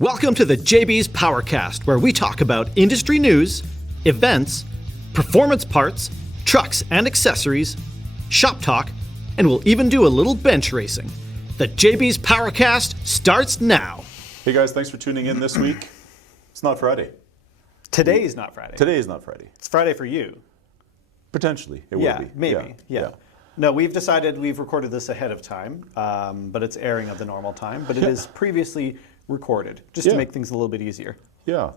Welcome to the JB's Powercast, where we talk about industry news, events, performance parts, trucks and accessories, shop talk, and we'll even do a little bench racing. The JB's Powercast starts now. Hey guys, thanks for tuning in this week. It's not Friday. Today is not Friday. Today is not Friday. It's Friday for you. Potentially, it will be. Maybe. Yeah. No, we've decided we've recorded this ahead of time, but it's airing at the normal time. But it is previously recorded, just to make things a little bit easier. Yeah.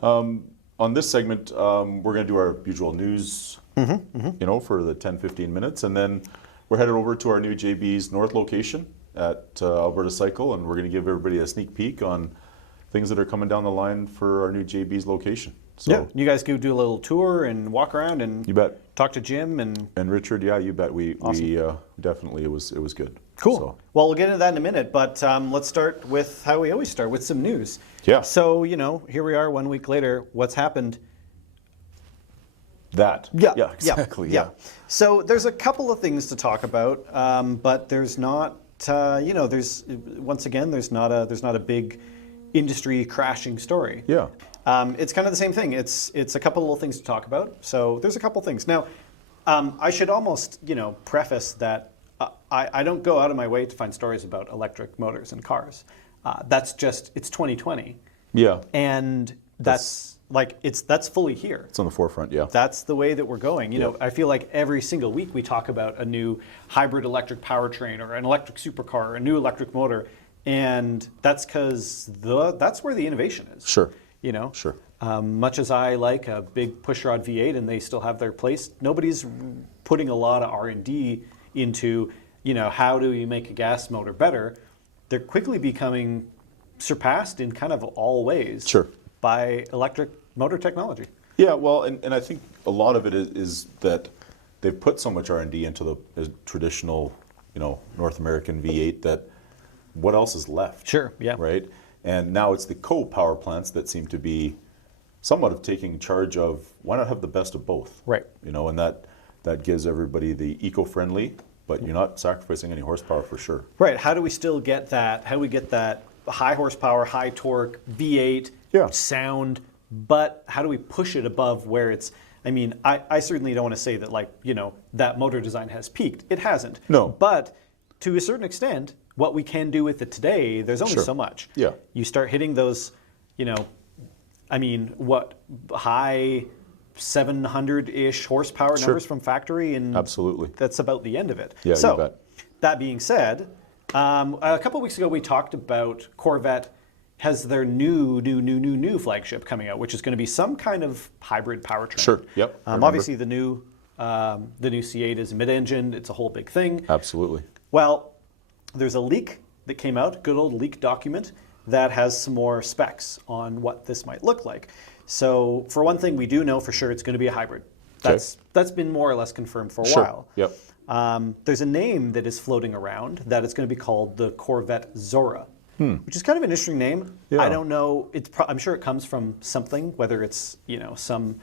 On this segment, we're going to do our usual news, for the 10-15 minutes, and then we're headed over to our new JB's North location at Alberta Cycle, and we're going to give everybody a sneak peek on things that are coming down the line for our new JB's location. So, yeah, you guys go do a little tour and walk around and you bet. Talk to Jim and Richard. Yeah, you bet. Awesome. We definitely it was good. Cool. So. Well, we'll get into that in a minute, but let's start with how we always start, with some news. Yeah. So, here we are 1 week later. What's happened? That. Yeah. Yeah. Exactly. Yeah. So there's a couple of things to talk about, but there's not. There's not a big industry crashing story. Yeah. It's kind of the same thing. It's a couple little things to talk about. So there's a couple things. Now, I should almost, preface that I don't go out of my way to find stories about electric motors and cars. It's 2020. Yeah. And that's fully here. It's on the forefront, yeah. That's the way that we're going. I feel like every single week we talk about a new hybrid electric powertrain or an electric supercar or a new electric motor. And that's because that's where the innovation is. Sure. Sure. Much as I like a big pushrod V8 and they still have their place, nobody's putting a lot of R&D into, how do you make a gas motor better? They're quickly becoming surpassed in kind of all ways. Sure. By electric motor technology. Yeah, well, and I think a lot of it is that they've put so much R&D into the traditional, North American V8 that what else is left? Sure, yeah. Right? And now it's the co-power plants that seem to be somewhat of taking charge of, why not have the best of both? Right. And that gives everybody the eco-friendly, but you're not sacrificing any horsepower for sure. Right. How do we still get that? How do we get that high horsepower, high torque, V8 sound, but how do we push it above where it's, I certainly don't want to say that that motor design has peaked. It hasn't. No. But to a certain extent, what we can do with it today, there's only so much. Yeah. You start hitting those, high 700-ish horsepower numbers from factory, and absolutely, that's about the end of it. Yeah, so, you bet. That being said, a couple of weeks ago we talked about Corvette has their new flagship coming out, which is going to be some kind of hybrid powertrain. Sure. Yep. Obviously, the new C8 is mid-engine. It's a whole big thing. Absolutely. Well, there's a leak that came out, good old leak document, that has some more specs on what this might look like. So for one thing, we do know for sure it's going to be a hybrid. That's been more or less confirmed for a while. Yep. There's a name that is floating around that it's going to be called the Corvette Zora, which is kind of an interesting name. Yeah. I don't know. I'm sure it comes from something, whether it's some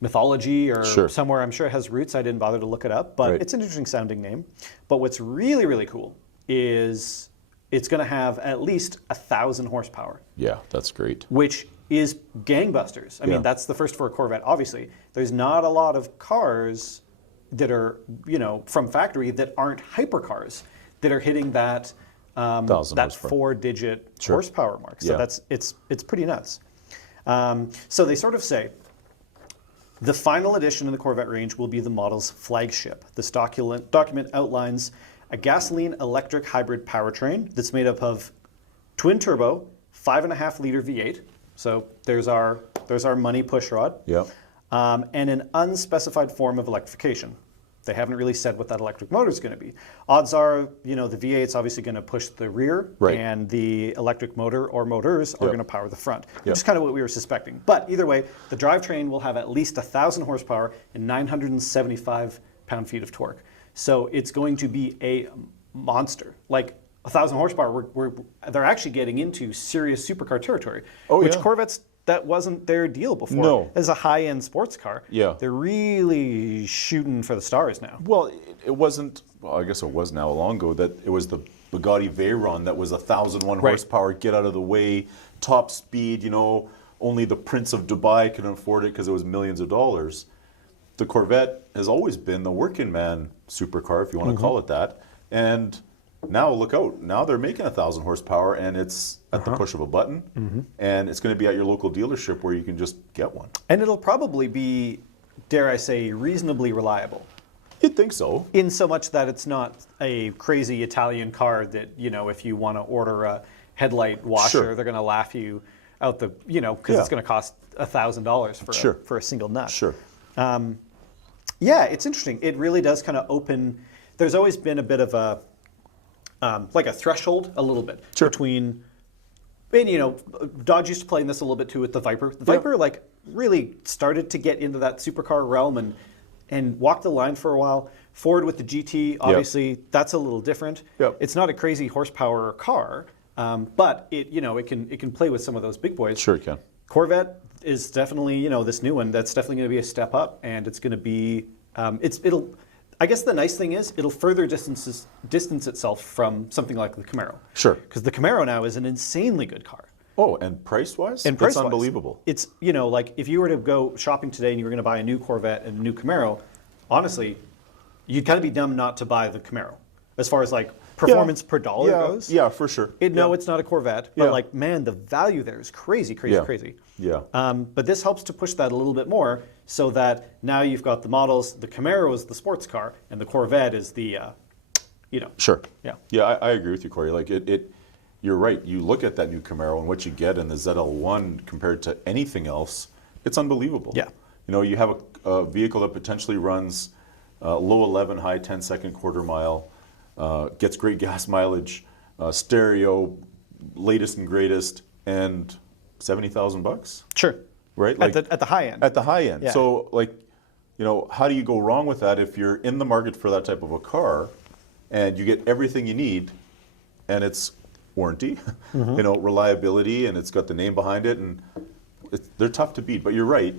mythology or somewhere. I'm sure it has roots. I didn't bother to look it up, but it's an interesting sounding name. But what's really, really cool is it's going to have at least 1,000 horsepower. Yeah, that's great. Which is gangbusters. I mean, that's the first for a Corvette, obviously. There's not a lot of cars that are, from factory that aren't hypercars that are hitting that 4-digit horsepower mark. So it's pretty nuts. So they sort of say the final addition in the Corvette range will be the model's flagship. This document outlines a gasoline-electric hybrid powertrain that's made up of twin-turbo, 5.5-liter V8. So there's our money pushrod. Yeah. And an unspecified form of electrification. They haven't really said what that electric motor is going to be. Odds are, the V8's obviously going to push the rear, and the electric motor or motors are going to power the front, which is kind of what we were suspecting. But either way, the drivetrain will have at least 1,000 horsepower and 975 pound-feet of torque. So it's going to be a monster. Like 1,000 horsepower, they're actually getting into serious supercar territory, which Corvettes, that wasn't their deal before. No. As a high-end sports car, yeah, they're really shooting for the stars now. Well, it wasn't, well, I guess it was now long ago, that it was the Bugatti Veyron that was 1,001 horsepower, get out of the way, top speed, only the Prince of Dubai can afford it because it was millions of dollars. The Corvette has always been the working man supercar, if you want to call it that. And now look out. Now they're making 1,000 horsepower, and it's at the push of a button. And it's going to be at your local dealership where you can just get one. And it'll probably be, dare I say, reasonably reliable. You'd think so. In so much that it's not a crazy Italian car that, if you want to order a headlight washer, they're going to laugh you out the, because it's going to cost $1,000 for a single nut. Sure. Yeah, it's interesting. It really does kind of open. There's always been a bit of a like a threshold, a little bit between. And Dodge used to play in this a little bit too with the Viper. The Viper really started to get into that supercar realm and walked the line for a while. Ford with the GT, obviously, that's a little different. It's not a crazy horsepower car, but it can play with some of those big boys. Sure it can. Corvette is definitely, this new one, that's definitely going to be a step up, and it's going to be, I guess the nice thing is it'll further distance itself from something like the Camaro. Sure. Because the Camaro now is an insanely good car. Oh, and price-wise? It's unbelievable. It's, like if you were to go shopping today and you were going to buy a new Corvette and a new Camaro, honestly, you'd kind of be dumb not to buy the Camaro. As far as performance per dollar goes. Yeah, for sure. No, it's not a Corvette, but man, the value there is crazy, crazy. Yeah. But this helps to push that a little bit more so that now you've got the models, the Camaro is the sports car, and the Corvette is the, Sure. Yeah. Yeah, I agree with you, Corey. You're right. You look at that new Camaro and what you get in the ZL1 compared to anything else, it's unbelievable. Yeah. You have a vehicle that potentially runs low 11, high 10-second quarter mile, gets great gas mileage, stereo, latest and greatest, and $70,000. Sure. Right? At the high end. At the high end. Yeah. So, how do you go wrong with that if you're in the market for that type of a car and you get everything you need and it's warranty, reliability, and it's got the name behind it, and they're tough to beat. But you're right.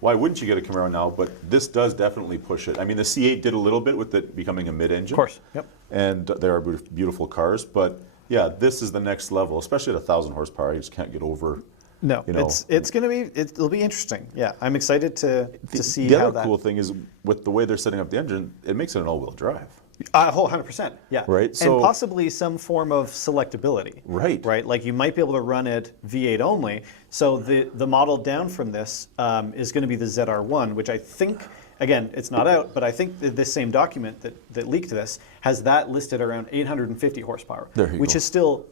Why wouldn't you get a Camaro now? But this does definitely push it. I mean, the C8 did a little bit with it becoming a mid-engine. Of course. Yep. And they are beautiful cars. But yeah, this is the next level, especially at 1,000 horsepower. You just can't get over. No, it's going to be, it'll be interesting. Yeah, I'm excited to see the how other that. cool thing is with the way they're setting up the engine, it makes it an all-wheel drive. 100%. Yeah. Right. So, and possibly some form of selectability. Right. Right. Like you might be able to run it V8 only. So the model down from this is going to be the ZR1, which I think, again, it's not out, but I think that this same document that leaked this has that listed around 850 horsepower, which is still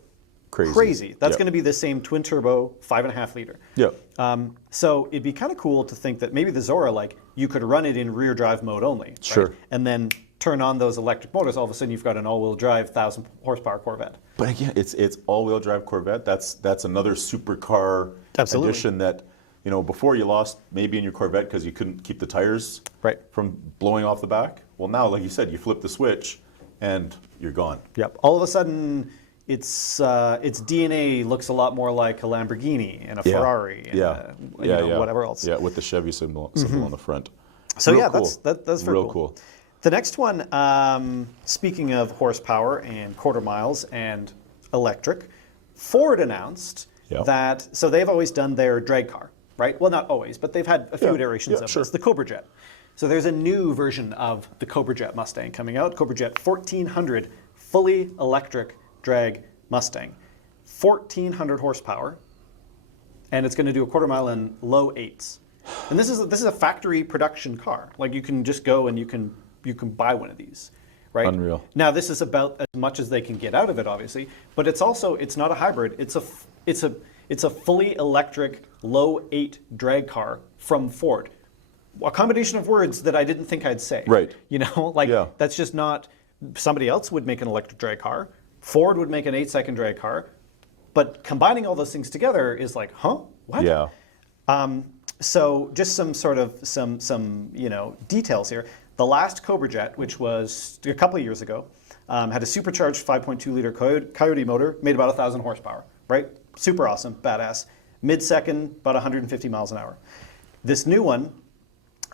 crazy. That's going to be the same twin turbo 5.5 liter. Yeah. So it'd be kind of cool to think that maybe the Zora, you could run it in rear drive mode only. Right? Sure. And then turn on those electric motors, all of a sudden you've got an all-wheel drive 1,000 horsepower Corvette. But again, it's all-wheel drive Corvette. That's another supercar addition that, before you lost maybe in your Corvette because you couldn't keep the tires from blowing off the back. Well, now, like you said, you flip the switch and you're gone. Yep. All of a sudden, its DNA looks a lot more like a Lamborghini and a Ferrari and whatever else. Yeah, with the Chevy symbol on the front. So Real yeah, cool. that's very cool. The next one, speaking of horsepower and quarter miles and electric, Ford announced that, so they've always done their drag car, right? Well, not always, but they've had a few iterations of this, the Cobra Jet. So there's a new version of the Cobra Jet Mustang coming out, Cobra Jet 1400 fully electric drag Mustang. 1,400 horsepower, and it's going to do a quarter mile in low 8s. And this is a factory production car. Like you can just go and you can buy one of these, right? Unreal. Now this is about as much as they can get out of it, obviously, but it's not a hybrid. It's a fully electric low 8 drag car from Ford. A combination of words that I didn't think I'd say. Right. That's just not. Somebody else would make an electric drag car. Ford would make an 8-second drag car, but combining all those things together is like, huh? What? Yeah. So just some details here. The last Cobra Jet, which was a couple of years ago, had a supercharged 5.2 liter Coyote motor, made about 1,000 horsepower, right? Super awesome, badass. Mid-second, about 150 miles an hour. This new one,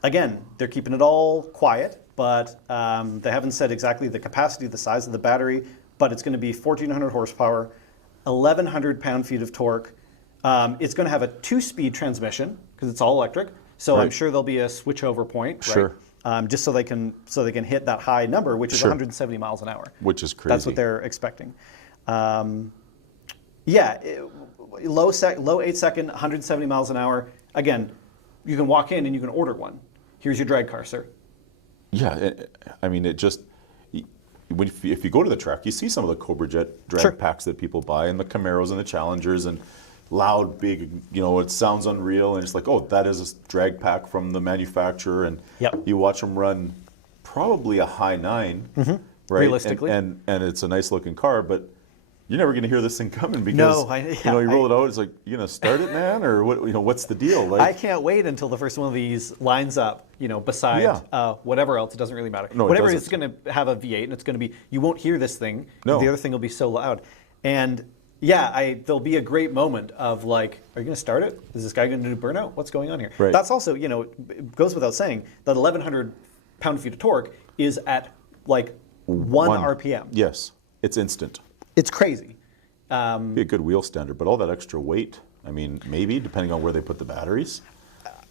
again, they're keeping it all quiet, but they haven't said exactly the capacity, the size of the battery, but it's going to be 1,400 horsepower, 1,100 pound-feet of torque, It's going to have a 2-speed transmission because it's all electric. So I'm sure there'll be a switchover point, Sure. right? Just so they can hit that high number, which is 170 miles an hour. Which is crazy. That's what they're expecting. Low 8-second, 170 miles an hour. Again, you can walk in and you can order one. Here's your drag car, sir. Yeah, I mean, it just, if you go to the track, you see some of the Cobra Jet drag packs that people buy, and the Camaros and the Challengers, and loud, big, it sounds unreal, and it's like, oh, that is a drag pack from the manufacturer, and you watch them run probably a high 9, right? Realistically. And it's a nice looking car, but you're never going to hear this thing coming because you roll it out. It's like, you gonna start it, man, or what? What's the deal? Like, I can't wait until the first one of these lines up. Beside whatever else, it doesn't really matter. No, whatever it's going to have a V8, and it's going to be, you won't hear this thing. No. The other thing will be so loud, and there'll be a great moment of like, are you going to start it? Is this guy going to do burnout? What's going on here? Right. That's also, it goes without saying that 1,100 pound-feet of torque is at like 1 RPM. Yes, it's instant. It's crazy. Be a good wheel standard, but all that extra weight, I mean, maybe, depending on where they put the batteries.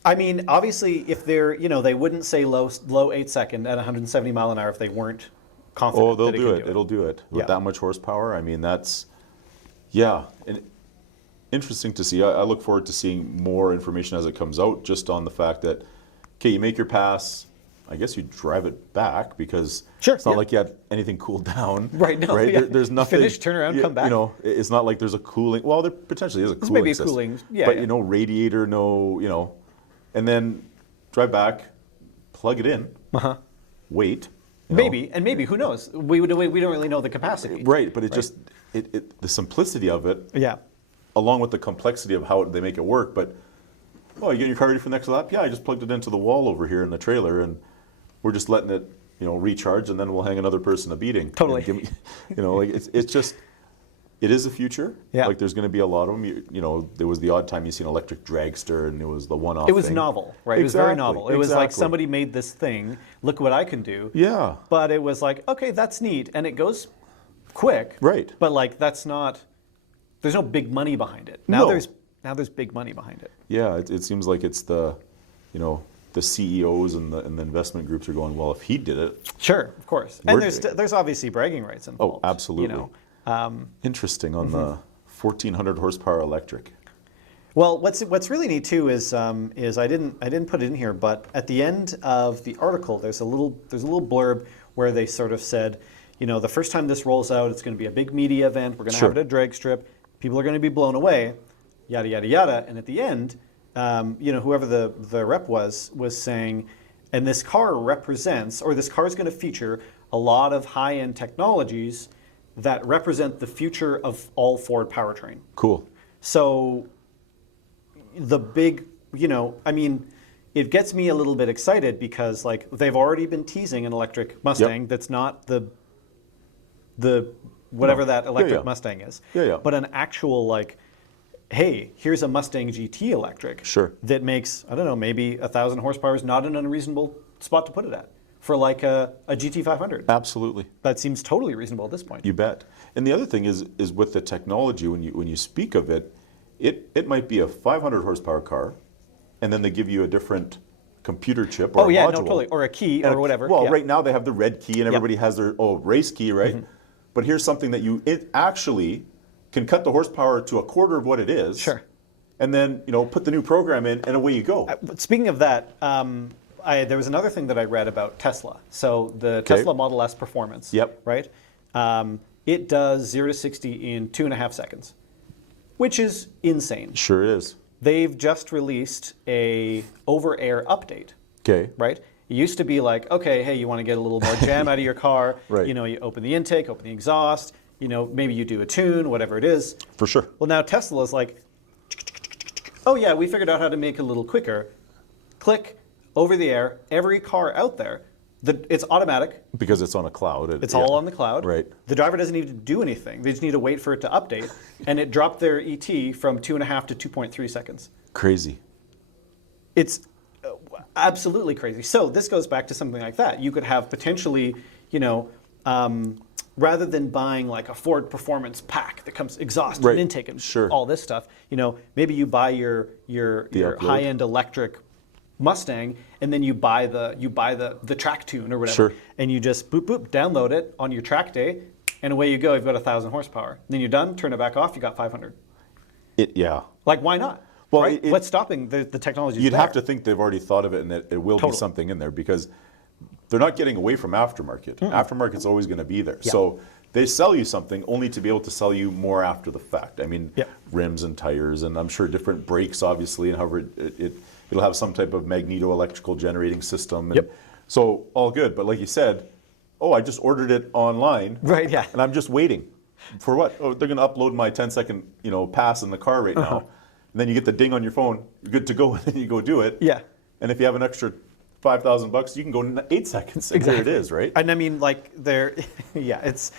I mean, obviously, if they're, they wouldn't say low 8-second at 170 mile an hour if they weren't confident. Oh, they'll that do it. It'll do it. With that much horsepower, I mean, that's, and interesting to see. I look forward to seeing more information as it comes out, just on the fact that, okay, you make your pass, I guess you drive it back because it's not like you had anything cooled down. Right, no. Right? Yeah. There's nothing. Finish, turn around, come back. It's not like there's a cooling. Well, there potentially is a cooling maybe a system. cooling, But, radiator, no, and then drive back, plug it in, wait. Maybe, who knows? We don't really know the capacity. Right, but just, the simplicity of it, along with the complexity of how they make it work, but, you get your car ready for the next lap? Yeah, I just plugged it into the wall over here in the trailer, and we're just letting it, recharge, and then we'll hang another person a beating. Totally. It's just, it is the future. Yeah. Like, there's going to be a lot of them. There was the odd time you see an electric dragster, and it was the one-off It was thing. novel, right? It was very novel. It was like somebody made this thing, look what I can do. Yeah. But it was like, okay, that's neat, and it goes quick. Right. But like, there's no big money behind it. Now there's big money behind it. Yeah, it seems like it's the CEOs and the investment groups are going, well, if he did it. Sure, of course. And there's obviously bragging rights involved. Oh, absolutely. Interesting on the 1,400 horsepower electric. Well, what's really neat too is I didn't put it in here, but at the end of the article, there's a little blurb where they sort of said, the first time this rolls out, it's going to be a big media event. We're going to have it at a drag strip. People are going to be blown away, yada yada yada. And at the end, whoever the rep was saying, and this car represents, or this car is going to feature a lot of high-end technologies that represent the future of all Ford powertrain. Cool. So the big, it gets me a little bit excited because like they've already been teasing an electric Mustang that's not the whatever that electric Mustang is. But an actual like, hey, here's a Mustang GT electric that makes, I don't know, maybe 1,000 horsepower is not an unreasonable spot to put it at for like a GT500. Absolutely. That seems totally reasonable at this point. You bet. And the other thing is with the technology, when you speak of it, it might be a 500 horsepower car, and then they give you a different computer chip or a module. No, totally. Or a key or whatever. Well, right now they have the red key and everybody has their race key, right? But here's something that it actually can cut the horsepower to a quarter of what it is. Sure. And then, put the new program in and away you go. Speaking of that, there was another thing that I read about Tesla. So the Tesla Model S Performance. Yep. Right? It does 0 to 60 in 2.5 seconds, which is insane. Sure is. They've just released a over-air update. Okay. Right? It used to be like, okay, hey, you want to get a little more jam out of your car. Right. You open the intake, open the exhaust. Maybe you do a tune, whatever it is. For sure. Well, now Tesla is like, oh yeah, we figured out how to make it a little quicker. Click, over the air, every car out there, it's automatic. Because it's on a cloud. It's all on the cloud. Right. The driver doesn't need to do anything. They just need to wait for it to update. And it dropped their ET from 2.5 to 2.3 seconds. Crazy. It's absolutely crazy. So this goes back to something like that. You could have potentially, rather than buying like a Ford Performance pack that comes exhaust Right. and intake and Sure. all this stuff, maybe you buy your upload. high-end electric Mustang, and then you buy the track tune or whatever, Sure. and you just download it on your track day, and away you go. You've got 1,000 horsepower. Then you're done. Turn it back off. You got 500. Yeah. Like, why not? Well, right? What's stopping the technology? You'd have to think they've already thought of it, and that it will be something in there, because they're not getting away from aftermarket. Aftermarket's always going to be there. Yeah. So they sell you something only to be able to sell you more after the fact. I mean, Yeah. rims and tires, and I'm sure different brakes, obviously, and however it'll have some type of magneto-electrical generating system. And Yep. So all good, but like you said, I just ordered it online. Right, yeah. And I'm just waiting. For what? Oh, they're going to upload my 10-second, pass in the car right now. And then you get the ding on your phone, you're good to go, and then you go do it. Yeah. And if you have an extra $5,000, you can go in 8 seconds. And there it is, right? And I mean, like, it's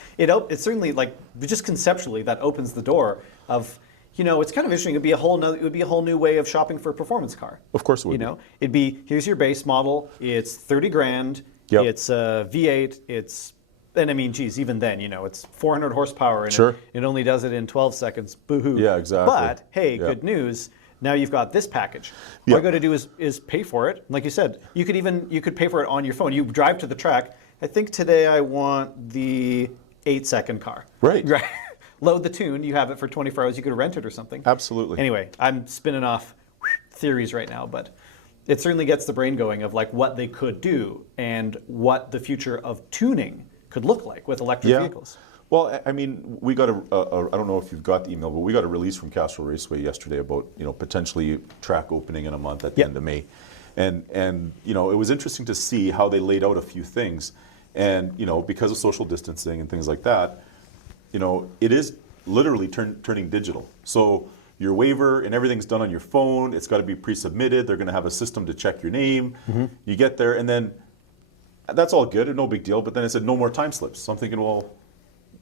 certainly, like, just conceptually that opens the door of, it's kind of interesting. It would be a whole new way of shopping for a performance car. Of course it would. It'd be, here's your base model. It's 30 grand. Yep. It's a V8. And I mean, geez, even then, it's 400 horsepower, and Sure. it only does it in 12 seconds. Boo-hoo. Yeah, exactly. But hey, Yeah. good news. Now you've got this package. Yeah. All you got to do is pay for it. Like you said, you could pay for it on your phone. You drive to the track. I think today I want the 8-second car. Right. Load the tune. You have it for 24 hours. You could rent it or something. Absolutely. Anyway, I'm spinning off theories right now, but it certainly gets the brain going of like what they could do and what the future of tuning could look like with electric vehicles. Well, I mean, we got I don't know if you've got the email, but we got a release from Castro Raceway yesterday about, potentially track opening in a month at the end of May. And it was interesting to see how they laid out a few things. And, because of social distancing and things like that, it is literally turning digital. So your waiver and everything's done on your phone. It's got to be pre-submitted. They're going to have a system to check your name. You get there, and then that's all good and no big deal. But then it said no more time slips. So I'm thinking, well,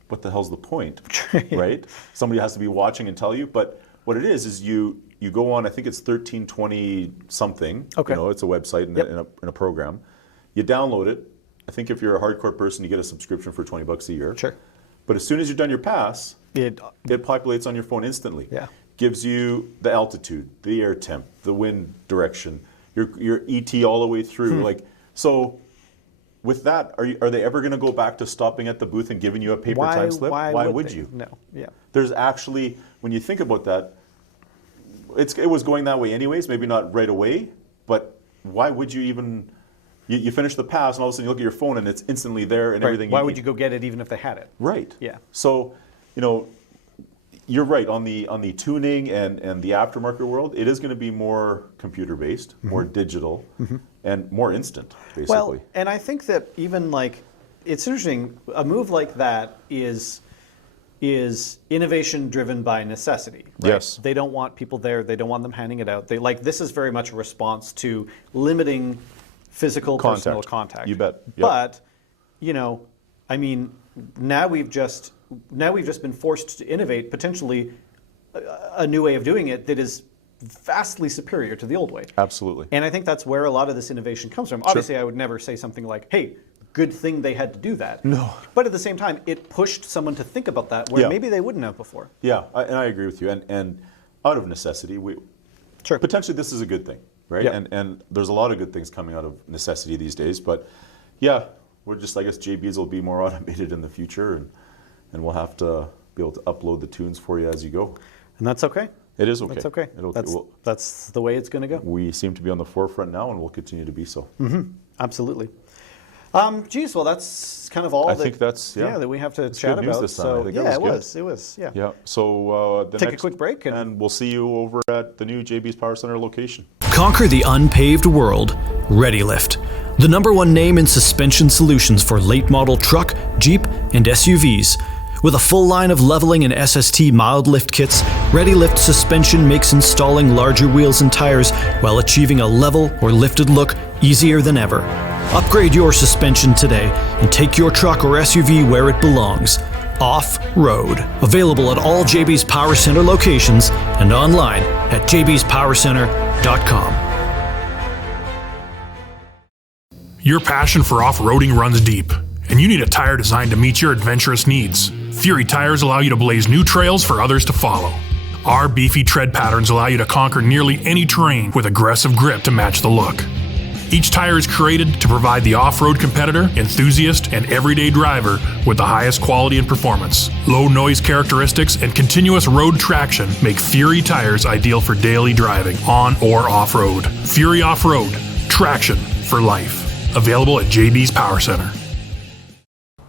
what the hell's the point, right? Somebody has to be watching and tell you. But what it is you go on, I think it's 1320 something. Okay. It's a website in a program. You download it. I think if you're a hardcore person, you get a subscription for $20 a year. Sure. But as soon as you're done your pass, it populates on your phone instantly. Yeah. Gives you the altitude, the air temp, the wind direction, your ET all the way through. Like, so with that, are they ever going to go back to stopping at the booth and giving you a paper time slip? Why would you? No. Yeah. There's actually, when you think about that, it was going that way anyways, maybe not right away, but why would you even, you finish the pass and all of a sudden you look at your phone and it's instantly there and everything Why would you go get it even if they had it? Right. Yeah. So, you're right, on the tuning and the aftermarket world, it is going to be more computer-based, more digital, and more instant, basically. Well, and I think that even like, it's interesting, a move like that is innovation driven by necessity. Right? Yes. They don't want people there. They don't want them handing it out. This is very much a response to limiting physical personal contact. You bet. Yep. But, I mean, now we've just been forced to innovate potentially a new way of doing it that is vastly superior to the old way. Absolutely. And I think that's where a lot of this innovation comes from. Obviously, I would never say something like, hey, good thing they had to do that. No. But at the same time, it pushed someone to think about that where maybe they wouldn't have before. Yeah, and I agree with you. And out of necessity, potentially this is a good thing, right? Yeah. And there's a lot of good things coming out of necessity these days. But yeah, I guess JBs will be more automated in the future, and we'll have to be able to upload the tunes for you as you go. And that's okay. It is okay. That's okay. That's the way it's going to go. We seem to be on the forefront now, and we'll continue to be so. Absolutely. Geez, well, that's kind of all. I think that's that we have to it's chat good news about. this time. So I think yeah, that it was was. Yeah. Yeah. So Take a quick break, and we'll see you over at the new JB's Power Center location. Conquer the unpaved world. ReadyLift, the #1 name in suspension solutions for late model truck, Jeep, and SUVs. With a full line of leveling and SST mild lift kits, ReadyLift suspension makes installing larger wheels and tires while achieving a level or lifted look easier than ever. Upgrade your suspension today and take your truck or SUV where it belongs. Off-road. Available at all JB's Power Center locations and online at jbspowercenter.com. Your passion for off-roading runs deep, and you need a tire designed to meet your adventurous needs. Fury tires allow you to blaze new trails for others to follow. Our beefy tread patterns allow you to conquer nearly any terrain with aggressive grip to match the look. Each tire is created to provide the off-road competitor, enthusiast, and everyday driver with the highest quality and performance. Low noise characteristics and continuous road traction make Fury tires ideal for daily driving, on or off-road. Fury Off-Road. Traction for life. Available at JB's Power Center.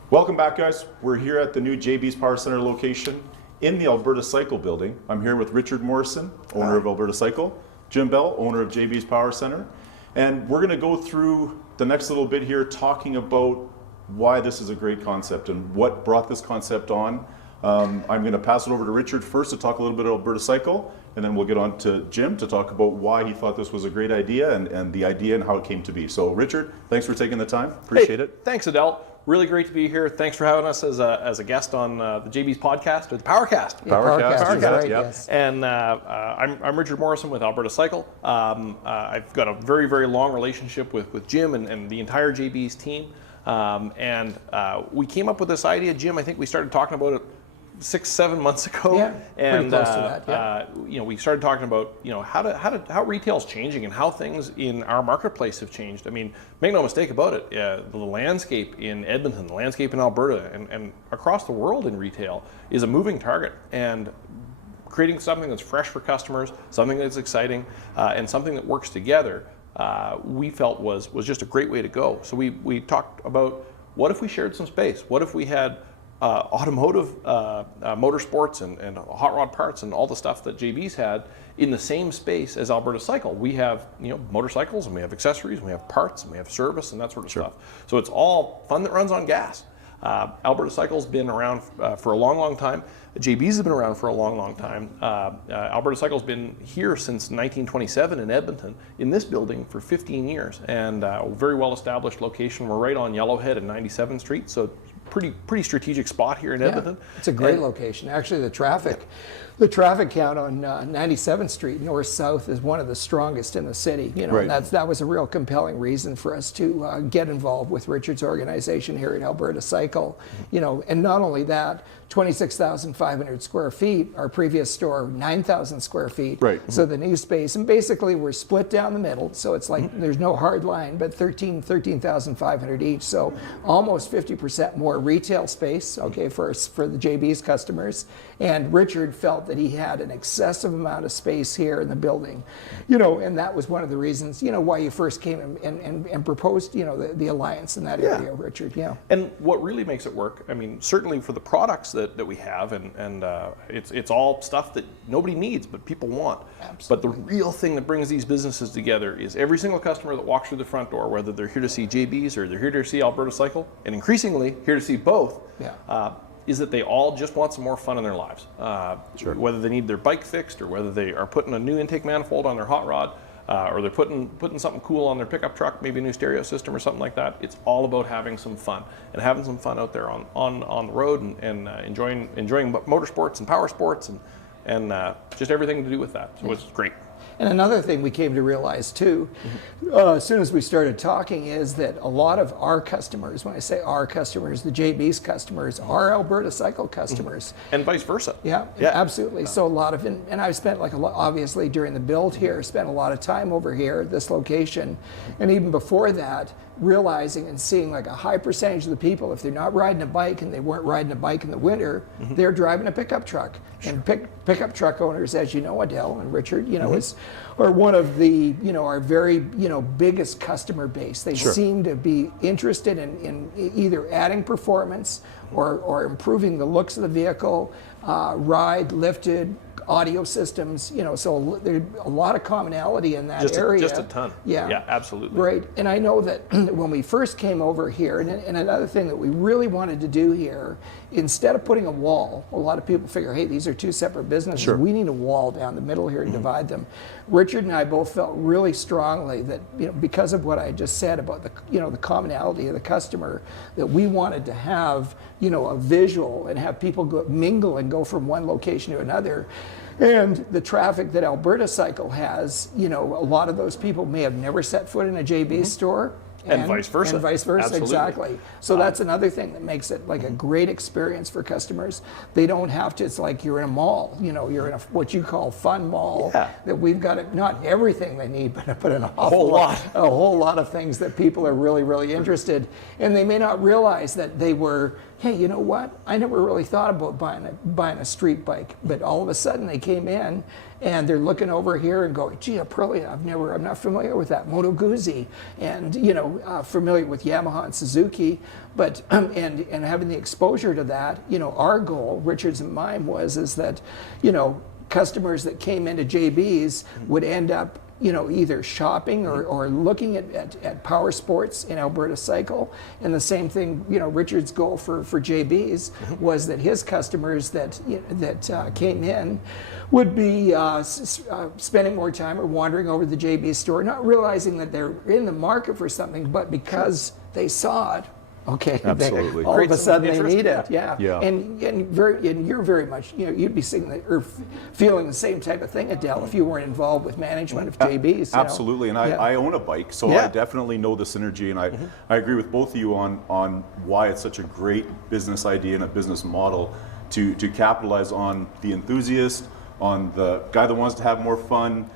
Welcome back, guys. We're here at the new JB's Power Center location in the Alberta Cycle building. I'm here with Richard Morrison, owner of Alberta Cycle, Jim Bell, owner of JB's Power Center. And we're going to go through the next little bit here talking about why this is a great concept and what brought this concept on. I'm going to pass it over to Richard first to talk a little bit about Alberta Cycle, and then we'll get on to Jim to talk about why he thought this was a great idea and the idea and how it came to be. So Richard, thanks for taking the time. Appreciate it. Thanks, Adel. Really great to be here. Thanks for having us as a guest on the JB's podcast, or the Powercast. Powercast, right, yeah. yes. And I'm Richard Morrison with Alberta Cycle. I've got a very, very long relationship with Jim and the entire JB's team. And we came up with this idea, Jim, I think we started talking about it 6-7 months ago. Yeah, pretty close to that, yeah. We started talking about how retail's changing and how things in our marketplace have changed. I mean, make no mistake about it. The landscape in Edmonton, the landscape in Alberta, and across the world in retail is a moving target. And creating something that's fresh for customers, something that's exciting, and something that works together, we felt was just a great way to go. So we talked about, what if we shared some space? What if we had automotive, motorsports, and hot rod parts, and all the stuff that JB's had in the same space as Alberta Cycle? We have motorcycles, and we have accessories, and we have parts, and we have service, and that sort of stuff. So it's all fun that runs on gas. Alberta Cycle's been around for a long, long time. JB's has been around for a long, long time. Alberta Cycle's been here since 1927 in Edmonton, in this building for 15 years, and a very well-established location. We're right on Yellowhead and 97th Street, so pretty strategic spot here in Edmonton. It's a great location. Actually, the traffic count on 97th Street, north-south, is one of the strongest in the city. Right. And that was a real compelling reason for us to get involved with Richard's organization here at Alberta Cycle. And not only that, 26,500 square feet. Our previous store, 9,000 square feet. Right. So the new space, and basically we're split down the middle. So it's like there's no hard line, but 13,500 each. So almost 50% more retail space, okay, for the JB's customers. And Richard felt that he had an excessive amount of space here in the building, and that was one of the reasons, why you first came and proposed, the alliance in that area, Richard. Yeah. And what really makes it work, I mean, certainly for the products that we have, and it's all stuff that nobody needs, but people want. Absolutely. But the real thing that brings these businesses together is every single customer that walks through the front door, whether they're here to see JB's or they're here to see Alberta Cycle, and increasingly here to see both, is that they all just want some more fun in their lives. Sure. Whether they need their bike fixed, or whether they are putting a new intake manifold on their hot rod, or they're putting something cool on their pickup truck, maybe a new stereo system or something like that. It's all about having some fun, and having some fun out there on the road, and enjoying motorsports and power sports, and just everything to do with that. So it's great. And another thing we came to realize too, as soon as we started talking, is that a lot of our customers, when I say our customers, the JB's customers, are Alberta Cycle customers. And vice versa. Yeah, absolutely. So a lot of, and I've spent obviously during the build here, spent a lot of time over here at this location. And even before that, realizing and seeing like a high percentage of the people, if they're not riding a bike, and they weren't riding a bike in the winter, they're driving a pickup truck. Sure. And pickup truck owners, as you know, Adel and Richard, are one of the, our very, biggest customer base. They seem to be interested in either adding performance or improving the looks of the vehicle, ride, lifted, audio systems, so there's a lot of commonality in that area. Just a ton. Yeah, absolutely. Right, and I know that when we first came over here, and another thing that we really wanted to do here, instead of putting a wall, a lot of people figure, hey, these are two separate businesses. Sure. We need a wall down the middle here to divide them. Richard and I both felt really strongly that, because of what I just said about the commonality of the customer, that we wanted to have, a visual and have people mingle and go from one location to another. And the traffic that Alberta Cycle has, a lot of those people may have never set foot in a JB store. And vice versa. And vice versa, Absolutely. exactly. So that's another thing that makes it like a great experience for customers. They don't have to, it's like you're in a mall, you're in what you call fun mall, that we've got not everything they need, but an awful a whole lot of things that people are really, really interested. And they may not realize that they were, hey, you know what? I never really thought about buying a street bike, but all of a sudden they came in and they're looking over here and going, gee, Aprilia, I'm not familiar with that. Moto Guzzi, and familiar with Yamaha and Suzuki, but and having the exposure to that, our goal, Richard's and mine, is that, customers that came into JB's would end up either shopping or looking at power sports in Alberta Cycle. And the same thing, Richard's goal for JB's was that his customers that came in would be spending more time or wandering over to the JB store, not realizing that they're in the market for something, but because they saw it. Okay. Absolutely. All of a sudden they need it. Yeah. And you're very much, you'd be seeing or feeling the same type of thing, Adel, if you weren't involved with management of JB's. Absolutely. And I own a bike, so I definitely know the synergy, and I agree with both of you on why it's such a great business idea and a business model to capitalize on the enthusiast, on the guy that wants to have more fun.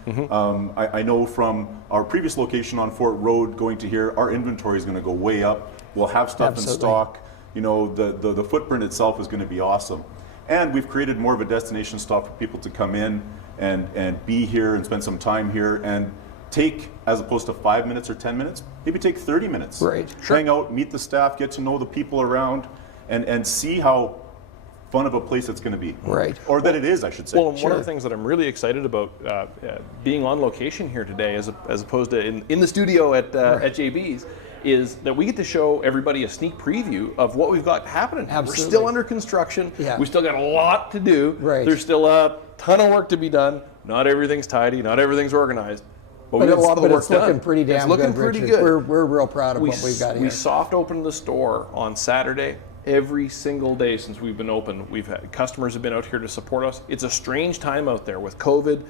I know from our previous location on Fort Road going to here, our inventory is going to go way up. We'll have stuff in stock. The footprint itself is going to be awesome. And we've created more of a destination stop for people to come in and be here and spend some time here and take, as opposed to 5 minutes or 10 minutes, maybe take 30 minutes. Right. Hang out, meet the staff, get to know the people around, and see how fun of a place it's going to be. Right. Or that it is, I should say. Well, one of the things that I'm really excited about being on location here today, as opposed to in the studio at JB's, is that we get to show everybody a sneak preview of what we've got happening. Absolutely. We're still under construction. Yeah. We still got a lot to do. Right. There's still a ton of work to be done. Not everything's tidy. Not everything's organized. But we got a lot of the work it's looking done. pretty damn it's looking good, pretty Richard. good. We're real proud of what we've got here. We soft opened the store on Saturday. Every single day since we've been open, we've had customers have been out here to support us. It's a strange time out there with COVID.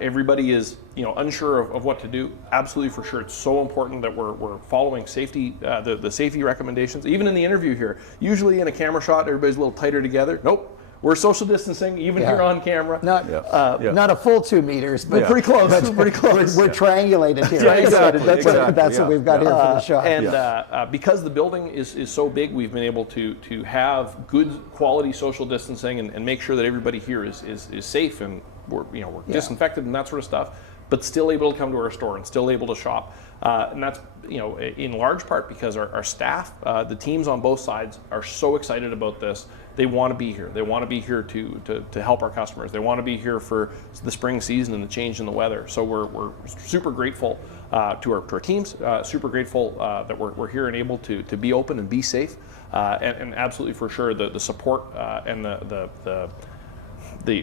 Everybody is, unsure of what to do. Absolutely, for sure, it's so important that we're following safety, the safety recommendations. Even in the interview here, usually in a camera shot, everybody's a little tighter together. Nope. We're social distancing, even here on camera. Not a full 2 meters, but pretty close. Pretty close. We're triangulated here. Yeah, exactly. That's what we've got here for the shot. And because the building is so big, we've been able to have good quality social distancing and make sure that everybody here is safe, and we're disinfected and that sort of stuff, but still able to come to our store and still able to shop. And that's in large part because our staff, the teams on both sides, are so excited about this. They want to be here. They want to be here to help our customers. They want to be here for the spring season and the change in the weather. So we're super grateful to our teams. Super grateful that we're here and able to be open and be safe. And absolutely, for sure, the support and the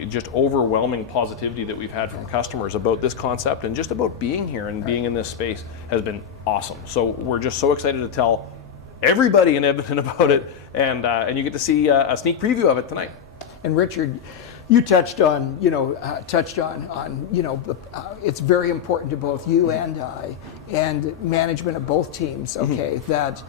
just overwhelming positivity that we've had from customers about this concept and just about being here and being in this space has been awesome. So we're just so excited to tell everybody in Edmonton about it, and you get to see a sneak preview of it tonight. And Richard, you touched on it's very important to both you and I, and management of both teams. Okay, that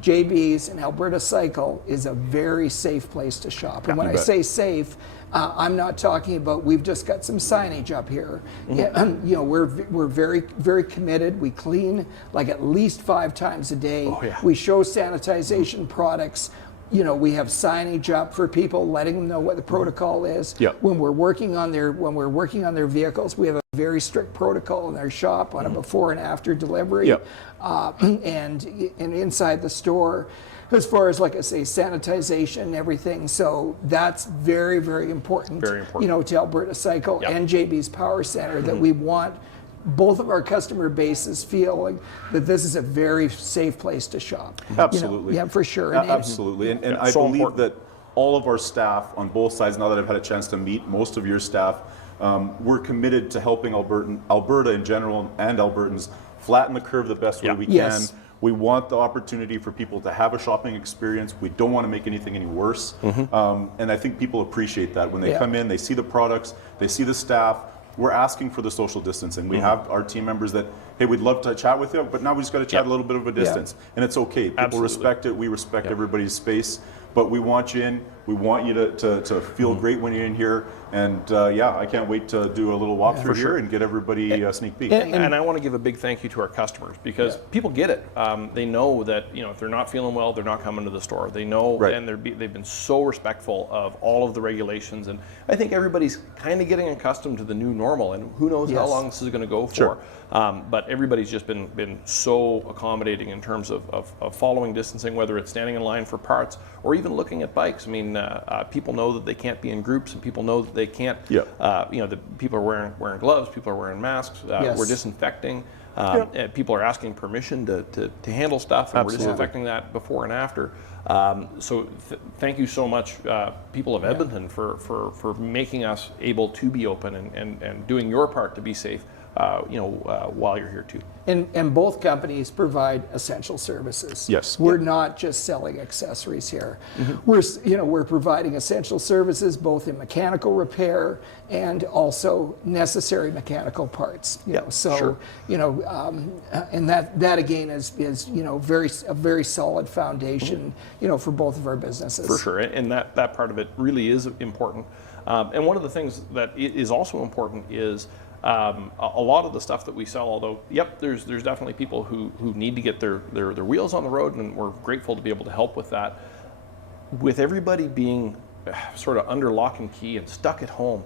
JB's and Alberta Cycle is a very safe place to shop. And when I say safe, I'm not talking about we've just got some signage up here. We're very, very committed. We clean like at least 5 times a day. We show sanitization products. We have signage up for people, letting them know what the protocol is. When we're working on their vehicles, we have a very strict protocol in their shop on a before and after delivery, and inside the store, as far as, like I say, sanitization and everything. So that's very, very important. Very important. To Alberta Cycle and JB's Power Center, that we want both of our customer bases feeling that this is a very safe place to shop. Absolutely. For sure. Absolutely. And I believe that all of our staff on both sides, now that I've had a chance to meet most of your staff, we're committed to helping Alberta in general and Albertans flatten the curve the best way we can. Yes. We want the opportunity for people to have a shopping experience. We don't want to make anything any worse. And I think people appreciate that. When they come in, they see the products, they see the staff. we're asking for the social distancing. We have our team members that, hey, we'd love to chat with you, but now we just got to chat a little bit of a distance. And it's okay. People respect it. We respect everybody's space. But we want you in. We want you to feel great when you're in here. And I can't wait to do a little walkthrough here and get everybody a sneak peek. And I want to give a big thank you to our customers, because people get it. They know that if they're not feeling well, they're not coming to the store. They know, and they've been so respectful of all of the regulations. And I think everybody's kind of getting accustomed to the new normal. And who knows how long this is going to go for. But everybody's just been so accommodating in terms of following distancing, whether it's standing in line for parts or even looking at bikes. I mean, people know that they can't be in groups, and people know that they can't. The people are wearing gloves, people are wearing masks. We're disinfecting. People are asking permission to handle stuff, and we're disinfecting that before and after. So thank you so much, people of Edmonton, for making us able to be open and doing your part to be safe. While you're here too. And both companies provide essential services. Yes. We're not just selling accessories here. We're providing essential services both in mechanical repair and also necessary mechanical parts. And that again is a very solid foundation, for both of our businesses. For sure, and that part of it really is important. And one of the things that is also important is a lot of the stuff that we sell, although, there's definitely people who need to get their wheels on the road, and we're grateful to be able to help with that. With everybody being sort of under lock and key and stuck at home,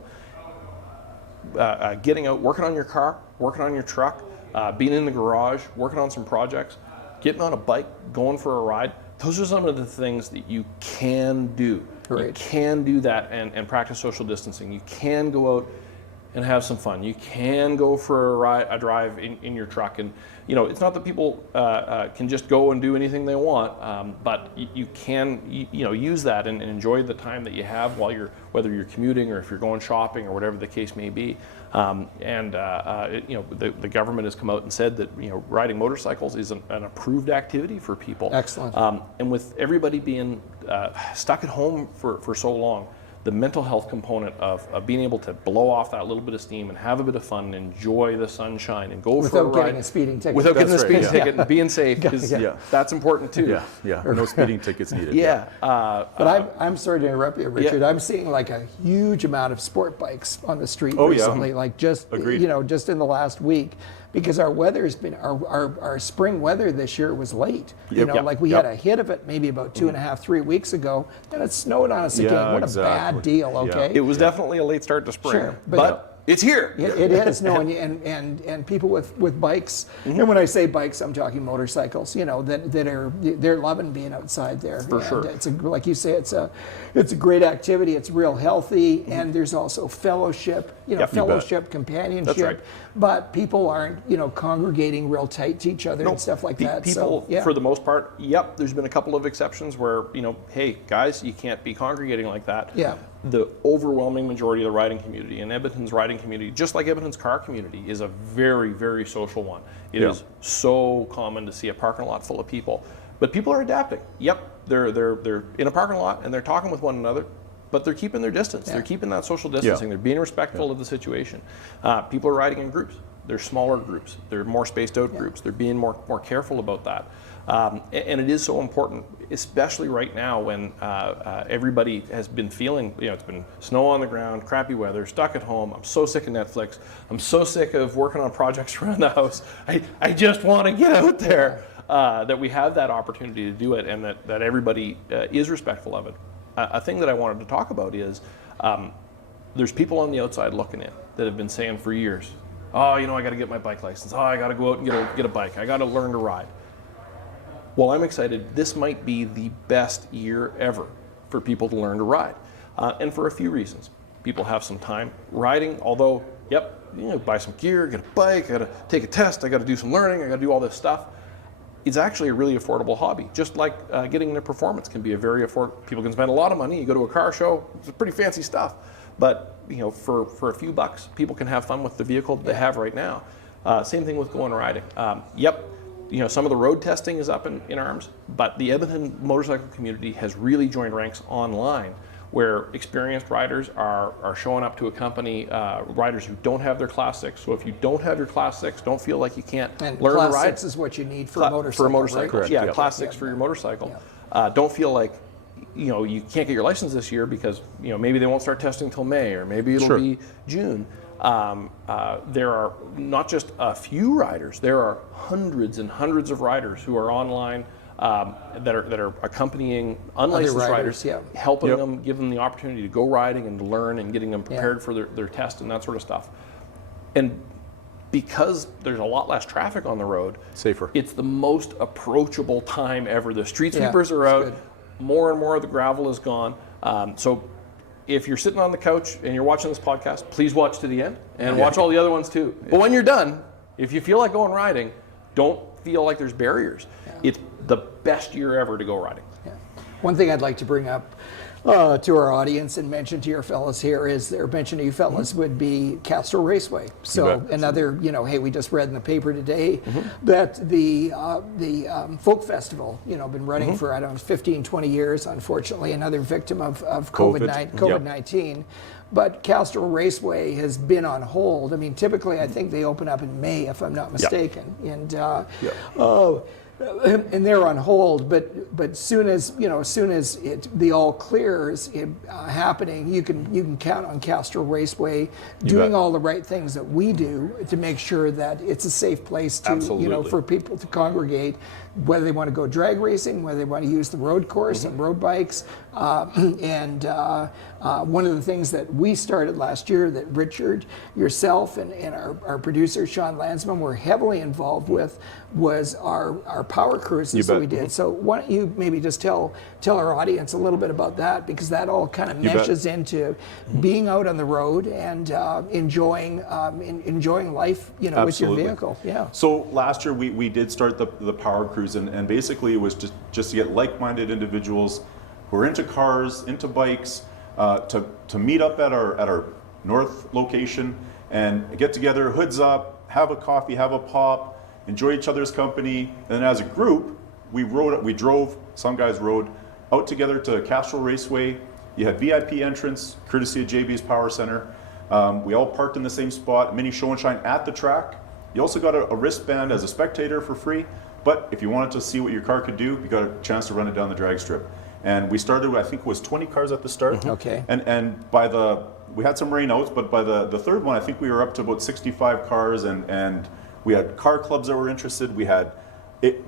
getting out, working on your car, working on your truck, being in the garage, working on some projects, getting on a bike, going for a ride, those are some of the things that you can do. You can do that and practice social distancing. You can go out and have some fun. You can go for a drive in your truck, and it's not that people can just go and do anything they want, but you can use that and enjoy the time that you have while whether you're commuting or if you're going shopping or whatever the case may be. The government has come out and said that riding motorcycles is an approved activity for people. Excellent. And with everybody being stuck at home for so long, the mental health component of being able to blow off that little bit of steam and have a bit of fun and enjoy the sunshine and go for a ride. Without getting a speeding ticket. Without getting a speeding ticket and being safe, because that's important too. No speeding tickets needed. But I'm sorry to interrupt you, Richard. I'm seeing like a huge amount of sport bikes on the street recently, like just just in the last week. Because our weather's been, our spring weather this year was late. Like we had a hit of it maybe about 2.5, 3 weeks ago, and it snowed on us again. What a bad deal, okay? It was definitely a late start to spring, but it's here. It is, and people with bikes, and when I say bikes, I'm talking motorcycles, they're loving being outside there. For sure. It's like you say, it's a great activity, it's real healthy, and there's also fellowship, fellowship, companionship. That's right. But people aren't, congregating real tight to each other and stuff like that. People, for the most part, there's been a couple of exceptions where, hey, guys, you can't be congregating like that. The overwhelming majority of the riding community, and Edmonton's riding community, just like Edmonton's car community, is a very, very social one. It is so common to see a parking lot full of people. But people are adapting. They're in a parking lot and they're talking with one another, but they're keeping their distance. They're keeping that social distancing. They're being respectful of the situation. People are riding in groups. They're smaller groups. They're more spaced out groups. They're being more careful about that. And it is so important, especially right now when everybody has been feeling, it's been snow on the ground, crappy weather, stuck at home. I'm so sick of Netflix. I'm so sick of working on projects around the house. I just want to get out there. That we have that opportunity to do it, and that everybody is respectful of it. A thing that I wanted to talk about is there's people on the outside looking in that have been saying for years, I got to get my bike license. I got to go out and get a bike. I got to learn to ride. Well, I'm excited. This might be the best year ever for people to learn to ride, and for a few reasons. People have some time riding, although, buy some gear, get a bike, I got to take a test, I got to do some learning, I got to do all this stuff. It's actually a really affordable hobby. Just like getting into performance can be a very affordable. People can spend a lot of money. You go to a car show, it's pretty fancy stuff. But for a few bucks, people can have fun with the vehicle that they have right now. Same thing with going riding. Some of the road testing is up in arms, but the Edmonton motorcycle community has really joined ranks online, where experienced riders are showing up to accompany riders who don't have their Class 6. So if you don't have your Class 6, don't feel like you can't And learn Class to ride. 6 is what you need for a motorcycle. For a motorcycle, right? Correct, yeah, yeah. Class 6 for your motorcycle. Don't feel like you can't get your license this year because maybe they won't start testing until May, or maybe it'll be June. There are not just a few riders, there are hundreds and hundreds of riders who are online that are accompanying unlicensed riders, helping them, give them the opportunity to go riding and to learn and getting them prepared for their test and that sort of stuff. And because there's a lot less traffic on the road, Safer. it's the most approachable time ever. The street sweepers are out, more and more of the gravel is gone. So if you're sitting on the couch and you're watching this podcast, please watch to the end and watch all the other ones too. But when you're done, if you feel like going riding, don't feel like there's barriers. It's the best year ever to go riding. One thing I'd like to bring up to our audience and mention to your fellas here is, or mention to you fellas, would be Castro Raceway. So another, hey, we just read in the paper today that the folk festival, been running for, 15, 20 years, unfortunately, another victim of COVID-19. But Castro Raceway has been on hold. I mean, typically, I think they open up in May, if I'm not mistaken. And and they're on hold, but soon as the all clears happening, you can count on Castro Raceway doing all the right things that we do to make sure that it's a safe place to for people to congregate, whether they want to go drag racing, whether they want to use the road course and road bikes. And one of the things that we started last year that Richard, yourself, and our producer Sean Landsman were heavily involved with was our power cruises that we did. So why don't you maybe just tell our audience a little bit about that, because that all kind of meshes into being out on the road and enjoying life, with your vehicle. Yeah. So last year we did start the power cruise, and basically it was just to get like-minded individuals who are into cars, into bikes, to meet up at our north location and get together, hoods up, have a coffee, have a pop, enjoy each other's company, and then as a group, we drove, some guys rode out together to Castro Raceway. You had VIP entrance, courtesy of JB's Power Center. We all parked in the same spot, mini show and shine at the track. You also got a wristband as a spectator for free, but if you wanted to see what your car could do, you got a chance to run it down the drag strip. And we started with, I think it was 20 cars at the start. Okay. And we had some rain outs, but by the third one, I think we were up to about 65 cars, and we had car clubs that were interested. We had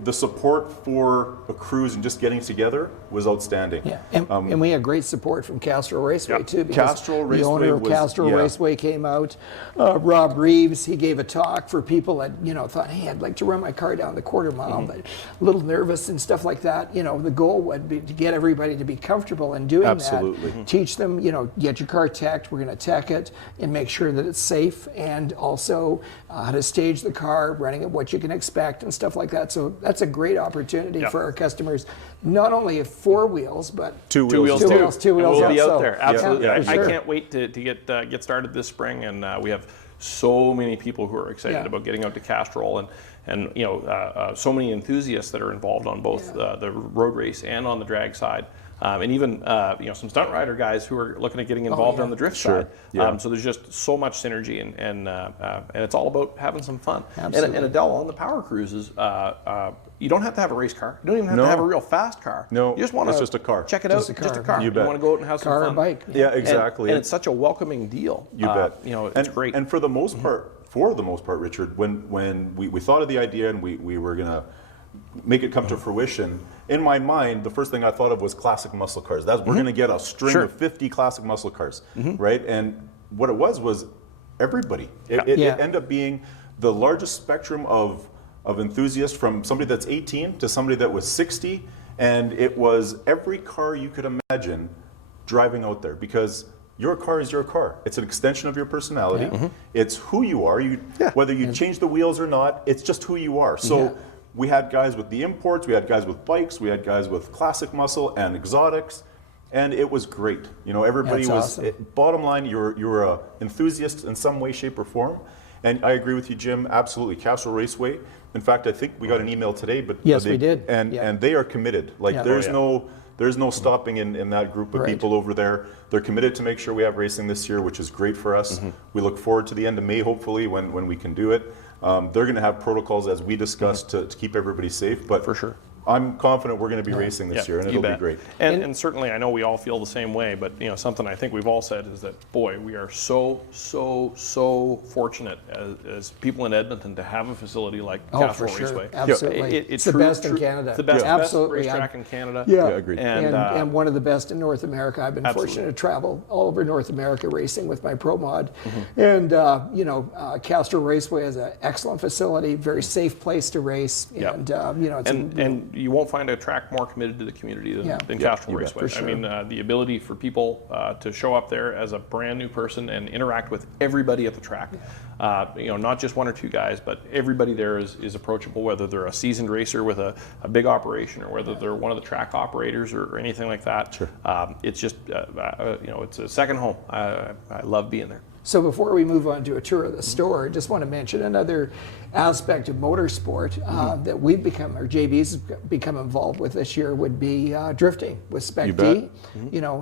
the support for a cruise and just getting together was outstanding. Yeah, and we had great support from Castro Raceway too, because Castro Raceway, the owner of Castro Raceway came out. Rob Reeves, he gave a talk for people that thought, hey, I'd like to run my car down the quarter mile, but a little nervous and stuff like that. The goal would be to get everybody to be comfortable in doing that. Teach them, get your car teched. We're going to tech it and make sure that it's safe, and also how to stage the car, running it, what you can expect and stuff like that. So that's a great opportunity for our customers, not only of 4 wheels, but two wheels. We'll be out there. Absolutely. Yeah, I can't wait to get started this spring, and we have so many people who are excited about getting out to Castrol, and so many enthusiasts that are involved on both the road race and on the drag side. And even some stunt rider guys who are looking at getting involved on the drift side. So there's just so much synergy, and it's all about having some fun. And Adel, on the power cruises, you don't have to have a race car. You don't even have to have a real fast car. No, you just want to just a car. Check it out. Just a car. You bet. You want to go out and have some fun. Car or bike. Yeah, exactly. And it's such a welcoming deal. You bet. It's great. And for the most part, Richard, when we thought of the idea and we were gonna make it come to fruition, in my mind, the first thing I thought of was classic muscle cars. We're going to get a string of 50 classic muscle cars, right? And what it was everybody. It ended up being the largest spectrum of enthusiasts, from somebody that's 18 to somebody that was 60, and it was every car you could imagine driving out there, because your car is your car. It's an extension of your personality. It's who you are. Whether you change the wheels or not, it's just who you are. So we had guys with the imports, we had guys with bikes, we had guys with classic muscle and exotics, and it was great. Everybody was, awesome. Bottom line, you're a enthusiast in some way, shape, or form. And I agree with you, Jim, absolutely. Castro Raceway. In fact, I think we got an email today, but yes, we did. And they are committed. There's no there's no stopping in that group of people over there. They're committed to make sure we have racing this year, which is great for us. We look forward to the end of May, hopefully, when we can do it. They're going to have protocols, as we discussed, to keep everybody safe. But for sure, I'm confident we're going to be racing this year, and it'll be great. And certainly, I know we all feel the same way. But something I think we've all said is that, boy, we are so fortunate as people in Edmonton to have a facility like Castrol Raceway. Absolutely, it's the best in Canada. It's the best racetrack in Canada. Agreed. And one of the best in North America. I've been fortunate to travel all over North America racing with my Pro Mod, and Castrol Raceway is an excellent facility, very safe place to race, and you won't find a track more committed to the community than Castrol Raceway. Sure. I mean, the ability for people to show up there as a brand new person and interact with everybody at the track, not just one or two guys, but everybody there is approachable, whether they're a seasoned racer with a big operation or whether they're one of the track operators or anything like that. Sure. It's just, it's a second home. I love being there. So before we move on to a tour of the store, I just want to mention another aspect of motorsport that we've become, or JB's become involved with this year, would be drifting with Spec D.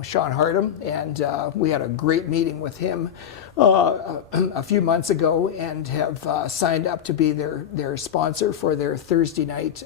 Sean Hardham, and we had a great meeting with him a few months ago, and have signed up to be their sponsor for their Thursday night.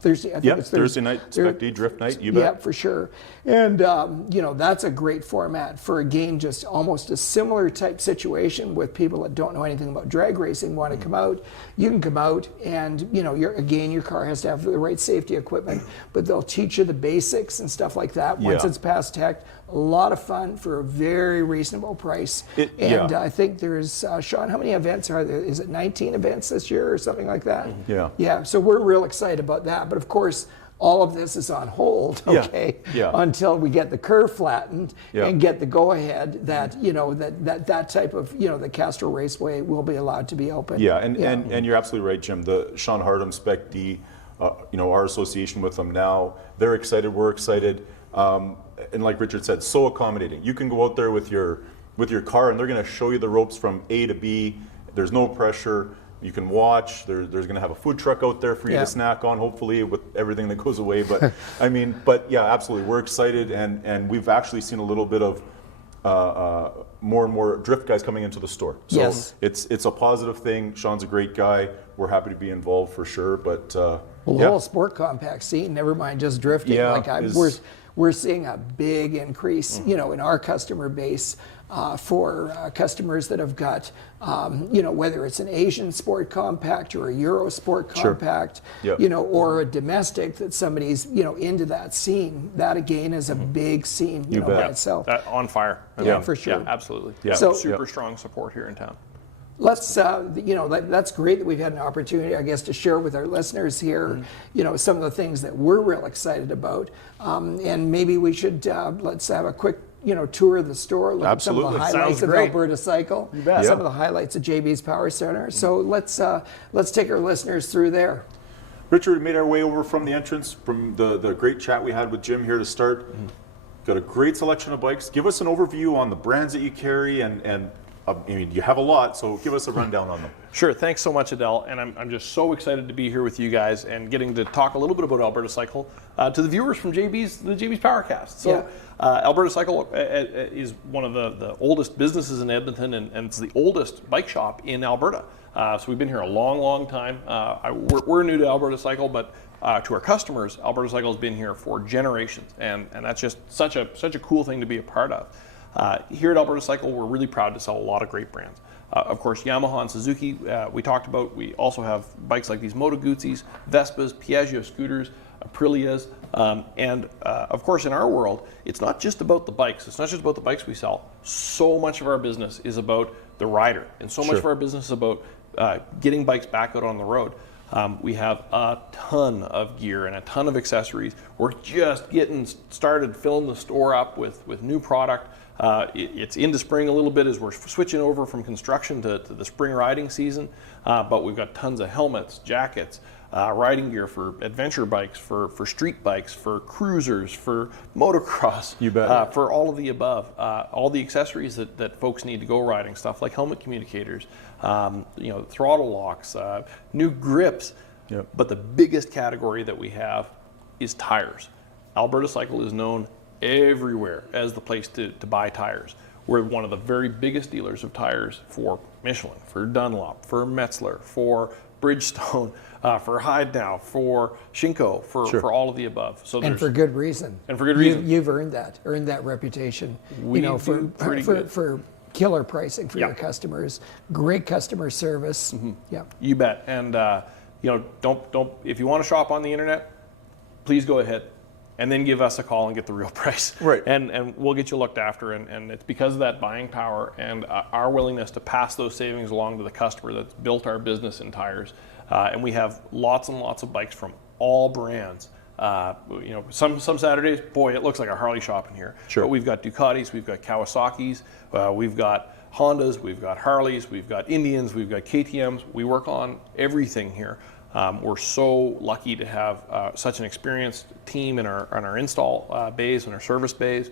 Thursday night Spec D Drift Night. You bet. Yeah, for sure. And that's a great format for, again, just almost a similar type situation with people that don't know anything about drag racing, want to come out. You can come out, and your car has to have the right safety equipment, but they'll teach you the basics and stuff like that once it's past tech. A lot of fun for a very reasonable price. I think there's, Sean, how many events are there? Is it 19 events this year or something like that? Yeah, so we're real excited about that. But of course, all of this is on hold, until we get the curve flattened and get the go-ahead that, that type of, the Castrol Raceway will be allowed to be open. And you're absolutely right, Jim. The Sean Hardham Spec D, our association with them now, they're excited, we're excited. And like Richard said, so accommodating. You can go out there with your car, and they're going to show you the ropes from A to B. There's no pressure. You can watch. There's going to have a food truck out there for you to snack on, hopefully, with everything that goes away. But absolutely, we're excited, and we've actually seen a little bit of more and more drift guys coming into the store. So it's a positive thing. Sean's a great guy. We're happy to be involved for sure. But the whole sport compact scene, never mind just drifting. We're seeing a big increase, in our customer base for customers that have got, whether it's an Asian sport compact or a Euro sport compact, or a domestic that somebody's, into that scene. That again is a big scene, by itself. On fire. For sure. Yeah, absolutely. So super strong support here in town. Let's, that's great that we've had an opportunity, I guess, to share with our listeners here, some of the things that we're real excited about. And maybe we should, let's have a quick, tour of the store, look at some of the highlights of Alberta Cycle, some of the highlights of JB's Power Center. So let's take our listeners through there. Richard, made our way over from the entrance, from the great chat we had with Jim here to start. Got a great selection of bikes. Give us an overview on the brands that you carry, and you have a lot, so give us a rundown on them. Sure, thanks so much, Adel, and I'm just so excited to be here with you guys and getting to talk a little bit about Alberta Cycle to the viewers from the JB's Powercast. So, Alberta Cycle is one of the oldest businesses in Edmonton, and it's the oldest bike shop in Alberta. So we've been here a long time. We're new to Alberta Cycle, but to our customers, Alberta Cycle has been here for generations, and that's just such a cool thing to be a part of. Here at Alberta Cycle, we're really proud to sell a lot of great brands. Of course, Yamaha and Suzuki, we talked about. We also have bikes like these Moto Guzzi's, Vespas, Piaggio scooters, Aprilias, and of course, in our world, it's not just about the bikes. It's not just about the bikes we sell. So much of our business is about the rider, and so much of our business is about getting bikes back out on the road. We have a ton of gear and a ton of accessories. We're just getting started filling the store up with new product. It's into spring a little bit as we're switching over from construction to the spring riding season, but we've got tons of helmets, jackets, riding gear for adventure bikes, for street bikes, for cruisers, for motocross, for all of the above, all the accessories that folks need to go riding, stuff like helmet communicators, throttle locks, new grips. But the biggest category that we have is tires. Alberta Cycle is known everywhere as the place to buy tires. We're one of the very biggest dealers of tires for Michelin, for Dunlop, for Metzler, for Bridgestone, for Heidenau, for Shinko, for all of the above. So and for good reason. And for good reason. You've earned that reputation. We for killer pricing for your customers, great customer service. Mm-hmm. Yeah, you bet. And don't if you want to shop on the internet, please go ahead. And then give us a call and get the real price. Right. And we'll get you looked after. And it's because of that buying power and our willingness to pass those savings along to the customer that's built our business in tires. And we have lots and lots of bikes from all brands. Some Saturdays, boy, it looks like a Harley shop in here. Sure. But we've got Ducatis, we've got Kawasaki's, we've got Hondas, we've got Harleys, we've got Indians, we've got KTM's. We work on everything here. We're so lucky to have such an experienced team in our install bays and our service bays.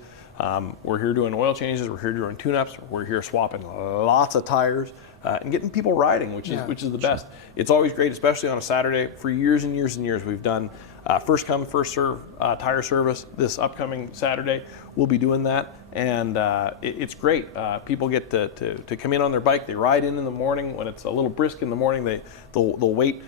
We're here doing oil changes, we're here doing tune-ups, we're here swapping lots of tires and getting people riding, which is the best. It's always great, especially on a Saturday. For years and years and years, we've done first come, first serve tire service. This upcoming Saturday, we'll be doing that, and it's great. People get to come in on their bike. They ride in the morning when it's a little brisk in the morning. They'll wait.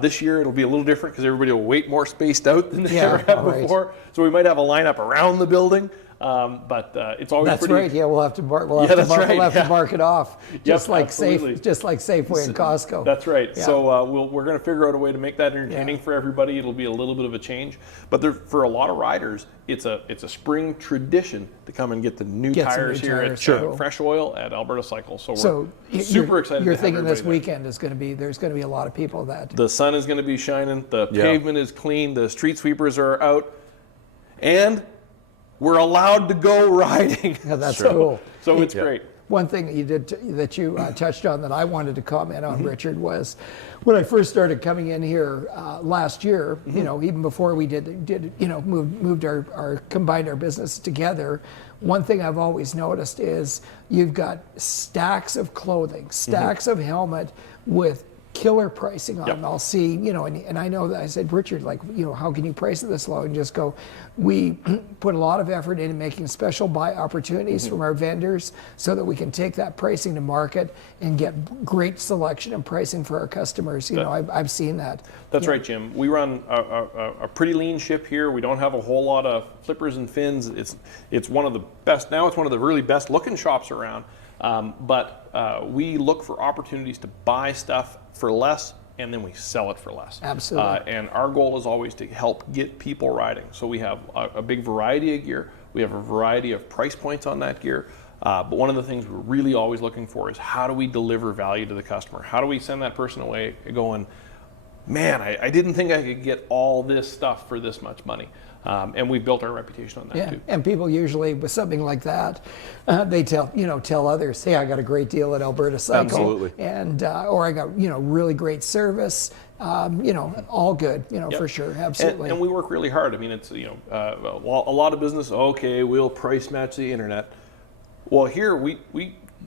This year it'll be a little different because everybody will wait more spaced out than they ever have before. So we might have a lineup around the building, but it's always that's pretty. right. Yeah, we'll have to mark it off, just like Safeway and Costco. That's right. Yeah. So we're going to figure out a way to make that entertaining for everybody. It'll be a little bit of a change, but for a lot of riders, it's a spring tradition to come and get the new tires here at Fresh Oil at Alberta Cycle. So we're super excited. You're to have thinking this everybody weekend is going to be there's going to be a lot of people that the sun is going to be shining, the pavement is clean, the street sweepers are out, and we're allowed to go riding. Yeah, that's cool. So it's great. One thing that you did that you touched on that I wanted to comment on, Richard, was when I first started coming in here last year. Even before we combined our business together. One thing I've always noticed is you've got stacks of clothing, stacks of helmet with killer pricing on them. I'll see, and I know that I said, Richard, how can you price it this low? And just go, we put a lot of effort into making special buy opportunities from our vendors so that we can take that pricing to market and get great selection and pricing for our customers. I've seen that. That's right, Jim. We run a pretty lean ship here. We don't have a whole lot of flippers and fins. It's one of the best, now it's one of the really best looking shops around. But we look for opportunities to buy stuff for less, and then we sell it for less. Absolutely. And our goal is always to help get people riding. So we have a big variety of gear. We have a variety of price points on that gear. But one of the things we're really always looking for is how do we deliver value to the customer? How do we send that person away going, man, I didn't think I could get all this stuff for this much money. And we've built our reputation on that too. And people usually with something like that, they tell others, hey, I got a great deal at Alberta Cycle. Absolutely. And or I got really great service. All good. For sure, absolutely. And we work really hard. I mean, it's a lot of business. Okay, we'll price match the internet. Well, here we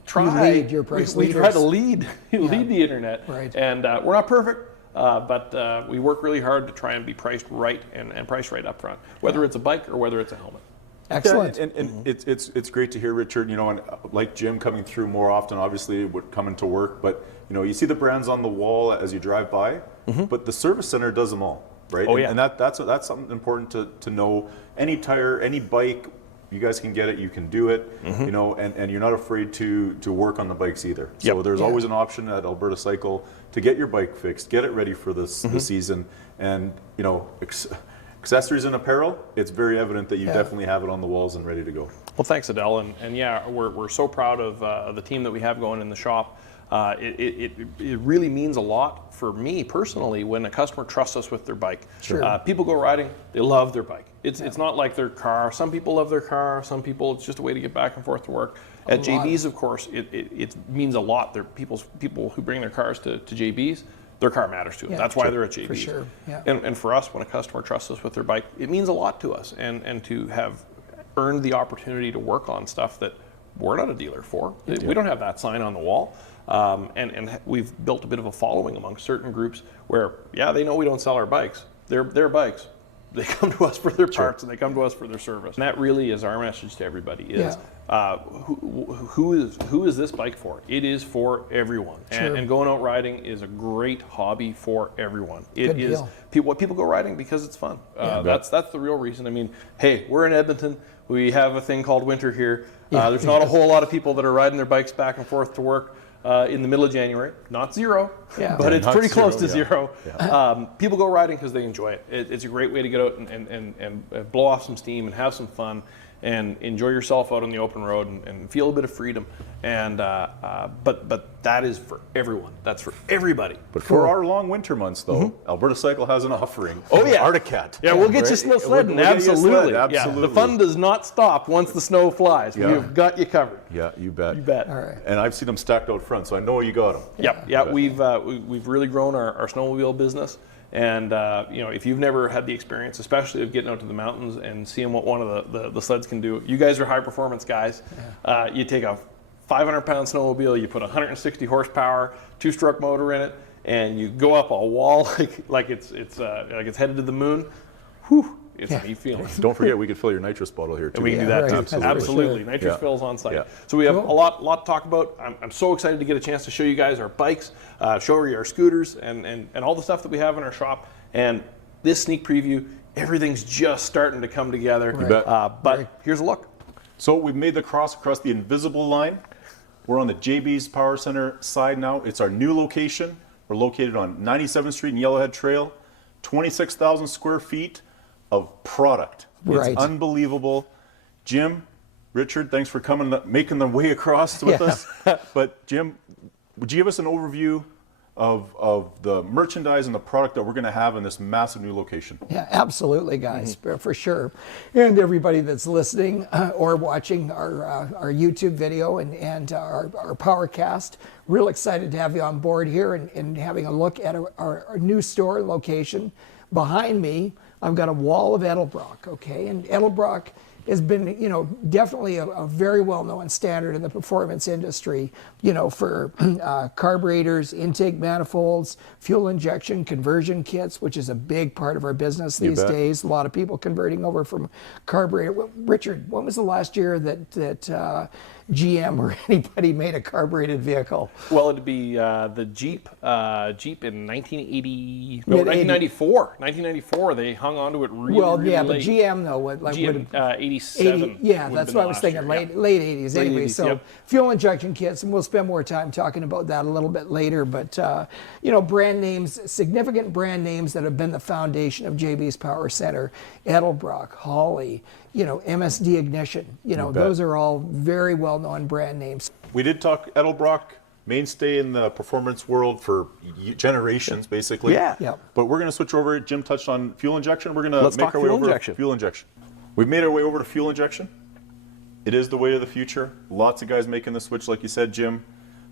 try. You lead your price we try to lead the internet. Right. And we're not perfect. But we work really hard to try and be priced right and priced right up front, whether it's a bike or whether it's a helmet. Excellent. Yeah, and it's great to hear, Richard. And like Jim coming through more often, obviously, would come into work. But you see the brands on the wall as you drive by, but the service center does them all, right? Oh, and that's something important to know. Any tire, any bike, you guys can get it. You can do it. And you're not afraid to work on the bikes either. So there's always an option at Alberta Cycle to get your bike fixed, get it ready for the season, and accessories and apparel. It's very evident that you definitely have it on the walls and ready to go. Well, thanks, Adel, and we're so proud of the team that we have going in the shop. It really means a lot for me personally when a customer trusts us with their bike. Sure. People go riding, they love their bike. It's not like their car. Some people love their car. Some people it's just a way to get back and forth to work. At JB's, of course, it means a lot. They're people who bring their cars to JB's. Their car matters to them. That's why they're at JB's. For sure. Yeah. And for us, when a customer trusts us with their bike, it means a lot to us. And to have earned the opportunity to work on stuff that we're not a dealer for. We don't have that sign on the wall. And we've built a bit of a following among certain groups where, they know we don't sell our bikes. They're bikes. they come to us for their parts and they come to us for their service. And that really is our message to everybody is who is this bike for? It is for everyone. And going out riding is a great hobby for everyone. It is people go riding because it's fun. That's the real reason. I mean, hey, we're in Edmonton. We have a thing called winter here. There's not a whole lot of people that are riding their bikes back and forth to work in the middle of January. Not zero, but it's pretty close to zero. People go riding because they enjoy it. It's a great way to get out and blow off some steam and have some fun and enjoy yourself out on the open road and feel a bit of freedom. And but that is for everyone. That's for everybody. But for our long winter months, though, Alberta Cycle has an offering. Oh yeah, Arctic. Yeah, we'll get you snow sledding. We'll Absolutely. Absolutely. Yeah, the fun does not stop once the snow flies. We've got you covered. Yeah, you bet. You bet. All right. And I've seen them stacked out front, so I know you got them. Yeah. We've really grown our snowmobile business. And if you've never had the experience, especially of getting out to the mountains and seeing what one of the sleds can do, you guys are high performance guys. You take a 500-pound snowmobile, you put 160 horsepower, 2-stroke motor in it, and you go up a wall like it's headed to the moon. Whew, it's a neat feeling. Don't forget, we could fill your nitrous bottle here too. And we can do that too. Absolutely. Nitrous fills on site. So we have a lot to talk about. I'm so excited to get a chance to show you guys our bikes, show you our scooters, and all the stuff that we have in our shop. And this sneak preview, everything's just starting to come together. But here's a look. So we've made the cross across the invisible line. We're on the JB's Power Center side now. It's our new location. We're located on 97th Street and Yellowhead Trail. 26,000 square feet of product. It's unbelievable. Jim, Richard, thanks for coming, making the way across with us. But Jim, would you give us an overview of the merchandise and the product that we're going to have in this massive new location? Yeah, absolutely, guys, for sure. And everybody that's listening or watching our YouTube video and our Powercast, real excited to have you on board here and having a look at our new store location. Behind me, I've got a wall of Edelbrock, okay? And Edelbrock has been, definitely a very well-known standard in the performance industry, for carburetors, intake manifolds, fuel injection, conversion kits, which is a big part of our business these days. A lot of people converting over from carburetor. Richard, when was the last year that GM or anybody made a carbureted vehicle? Well, it'd be the Jeep in 1994. 1994, they hung on to it really late. But GM though, GM 87. That's what I was thinking. Late 80s. Anyway, so fuel injection kits, and we'll spend more time talking about that a little bit later. But brand names, significant brand names that have been the foundation of JB's Power Center: Edelbrock, Holley, MSD Ignition. Those are all very well-known brand names. We did talk Edelbrock, mainstay in the performance world for generations, basically. But we're going to switch over. Jim touched on fuel injection. We're going to make our way over to fuel injection. We've made our way over to fuel injection. It is the way of the future. Lots of guys making the switch, like you said, Jim.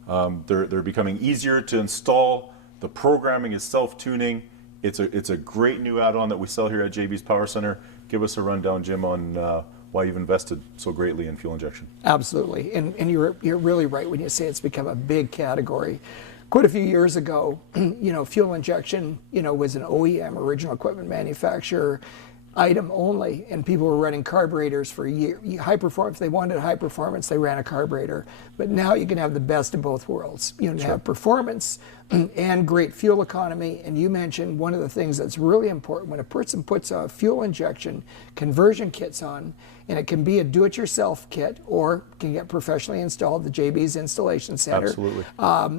They're becoming easier to install. The programming is self-tuning. It's a great new add-on that we sell here at JB's Power Center. Give us a rundown, Jim, on why you've invested so greatly in fuel injection. Absolutely, and you're really right when you say it's become a big category. Quite a few years ago, fuel injection, was an OEM, original equipment manufacturer, item only, and people were running carburetors for high performance. They wanted high performance, they ran a carburetor. But now you can have the best of both worlds. You can have performance and great fuel economy. And you mentioned one of the things that's really important when a person puts a fuel injection conversion kits on, and it can be a do-it-yourself kit or can get professionally installed at the JB's Installation Center. Absolutely.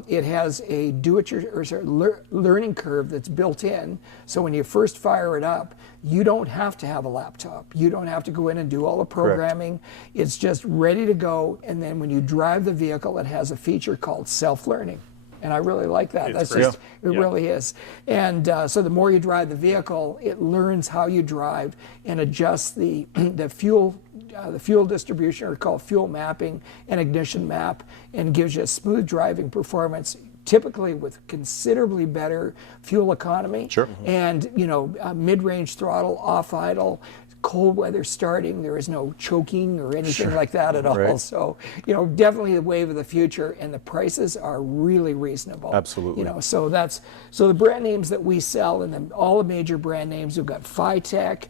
It has a learning curve that's built in. So when you first fire it up, you don't have to have a laptop. You don't have to go in and do all the programming. Correct. It's just ready to go. And then when you drive the vehicle, it has a feature called self-learning. And I really like that. It really is. And so the more you drive the vehicle, it learns how you drive and adjusts the fuel distribution, or called fuel mapping and ignition map, and gives you a smooth driving performance, typically with considerably better fuel economy. And mid-range throttle, off idle, cold weather starting. There is no choking or anything like that at all. Right. So, definitely the wave of the future, and the prices are really reasonable. Absolutely. So the brand names that we sell, and then all the major brand names. We've got Phytech.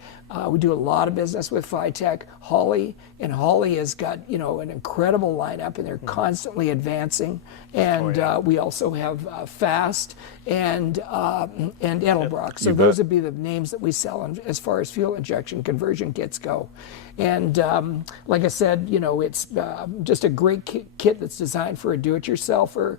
We do a lot of business with Phytech, Holly, and Holly has got an incredible lineup, and they're constantly advancing. And we also have Fast and Edelbrock. So those would be the names that we sell as far as fuel injection conversion kits go. And like I said, it's just a great kit that's designed for a do-it-yourselfer.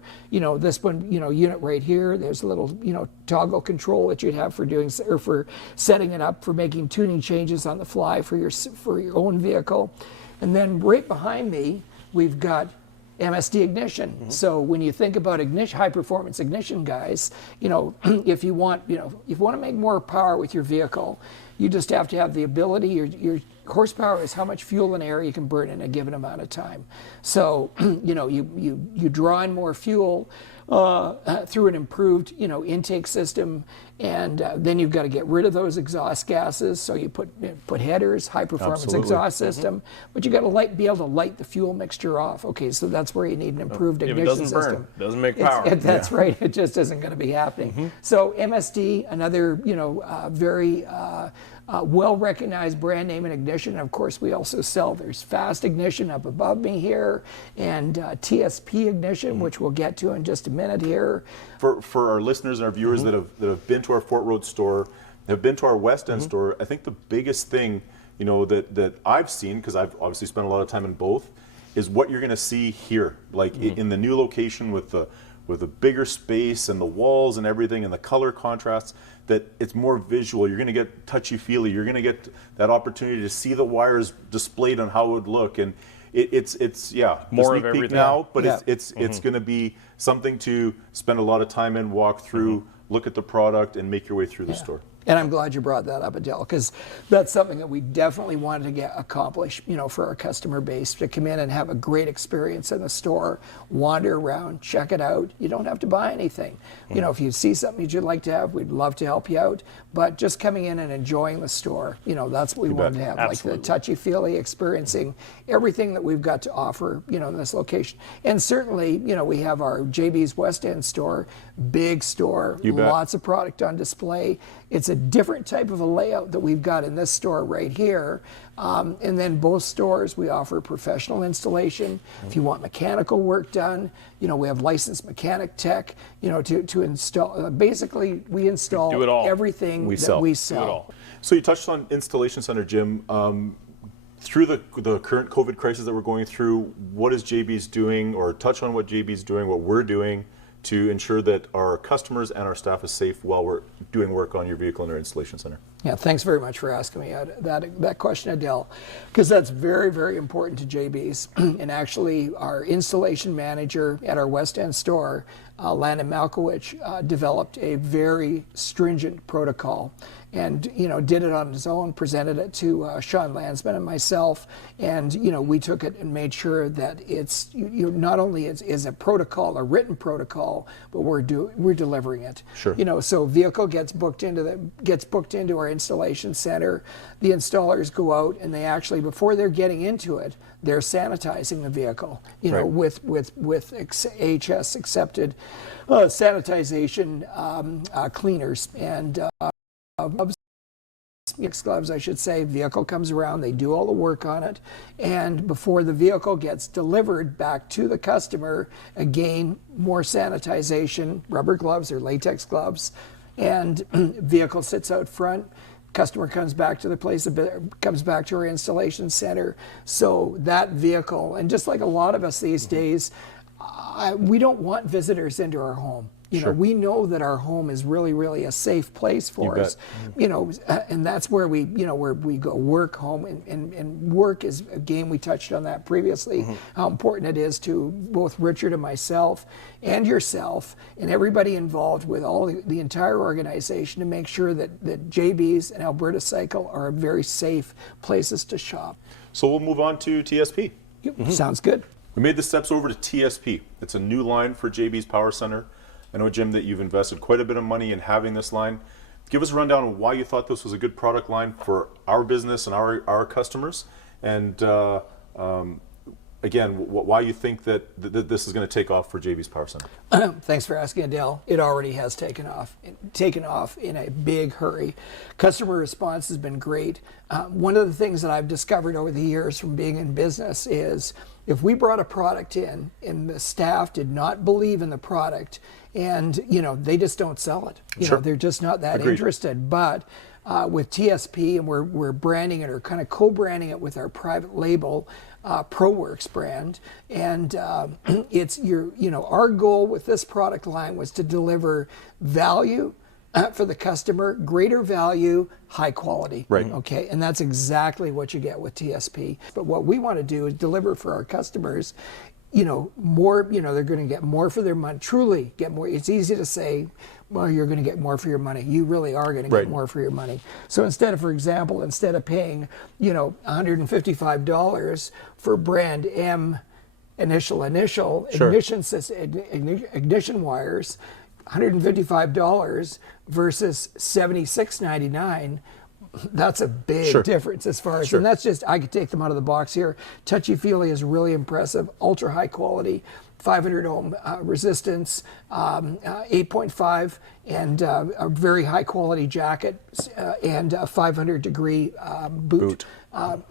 This one, unit right here. There's a little, toggle control that you'd have for doing or for setting it up for making tuning changes on the fly for your own vehicle. And then right behind me, we've got MSD ignition. So when you think about ignition, high performance ignition, guys, if you want to make more power with your vehicle, you just have to have the ability. Your horsepower is how much fuel and air you can burn in a given amount of time. So you draw in more fuel through an improved intake system, and then you've got to get rid of those exhaust gases. So you put headers, high performance Absolutely. exhaust system, but you got to be able to light the fuel mixture off. Okay, so that's where you need an improved ignition If it doesn't system. burn, it doesn't make power. That's right. It just isn't going to be happening. So MSD, another very well-recognized brand name in ignition. Of course, we also sell, there's Fast Ignition up above me here, and TSP Ignition, which we'll get to in just a minute here. For our listeners and our viewers that have been to our Fort Road store, have been to our West End store, I think the biggest thing that I've seen, because I've obviously spent a lot of time in both, is what you're going to see here, like in the new location with the bigger space and the walls and everything and the color contrasts, that it's more visual. You're going to get touchy-feely. You're going to get that opportunity to see the wires displayed on how it would look. And it's More of sneak peek everything. now, but Yeah. it's going to be something to spend a lot of time in, walk through, look at the product, and make your way through the store. And I'm glad you brought that up, Adel, because that's something that we definitely wanted to get accomplished, for our customer base, to come in and have a great experience in the store, wander around, check it out. You don't have to buy anything. If you see something that you'd like to have, we'd love to help you out. But just coming in and enjoying the store, that's what we wanted to have, Absolutely. like the touchy-feely, experiencing everything that we've got to offer, in this location. And certainly, we have our JB's West End store, big store, You bet. lots of product on display. It's a different type of a layout that we've got in this store right here. And then both stores, we offer professional installation. If you want mechanical work done, we have licensed mechanic tech, to install. Basically, we install Do it all. everything We that sell. we Do it sell. all. So you touched on Installation Center, Jim. Through the current COVID crisis that we're going through, what is JB's doing, or touch on what JB's doing, what we're doing to ensure that our customers and our staff is safe while we're doing work on your vehicle in our installation center? Yeah, thanks very much for asking me that question, Adele, because that's very, very important to JB's. And actually, our installation manager at our West End store, Landon Malkowicz, developed a very stringent protocol, and did it on his own, presented it to Sean Landsman and myself, and we took it and made sure that it's not only is a protocol, a written protocol, but we're delivering it. Sure. So vehicle gets booked into our installation center. The installers go out and they actually, before they're getting into it, they're sanitizing the vehicle. Right. with HS accepted sanitization cleaners and gloves, I should say. Vehicle comes around, they do all the work on it, and before the vehicle gets delivered back to the customer, again, more sanitization, rubber gloves or latex gloves, and vehicle sits out front. Customer comes back to the place, comes back to our installation center. So that vehicle, and just like a lot of us these days, we don't want visitors into our home. Sure. We know that our home is really, really a safe place for You us. And that's where we go work, home, and work is, again, we touched on that previously, how important it is to both Richard and myself and yourself and everybody involved with all the entire organization to make sure that JB's and Alberta Cycle are very safe places to shop. So we'll move on to TSP. Sounds good. We made the steps over to TSP. It's a new line for JB's Power Center. I know, Jim, that you've invested quite a bit of money in having this line. give us a rundown on why you thought this was a good product line for our business and our customers, and again, why you think that this is going to take off for JB's Power Center. Thanks for asking, Adel. It already has taken off in a big hurry. Customer response has been great. One of the things that I've discovered over the years from being in business is if we brought a product in and the staff did not believe in the product, and they just don't sell it. They're just not that interested. But with TSP, and we're branding it or kind of co-branding it with our private label ProWorks brand, and it's our goal with this product line was to deliver value for the customer, greater value, high quality. Right. Okay, and that's exactly what you get with TSP. But what we want to do is deliver for our customers, more. They're going to get more for their money. Truly get more. It's easy to say, well, you're going to get more for your money. You really are going to get more for your money. So for example, instead of paying, $155 for brand M initial ignition wires, $155 versus $76.99. That's a big difference as far as, and that's just, I could take them out of the box here. Touchy-feely is really impressive, ultra high quality, 500 ohm resistance, 8.5, and a very high quality jacket, and a 500 degree boot.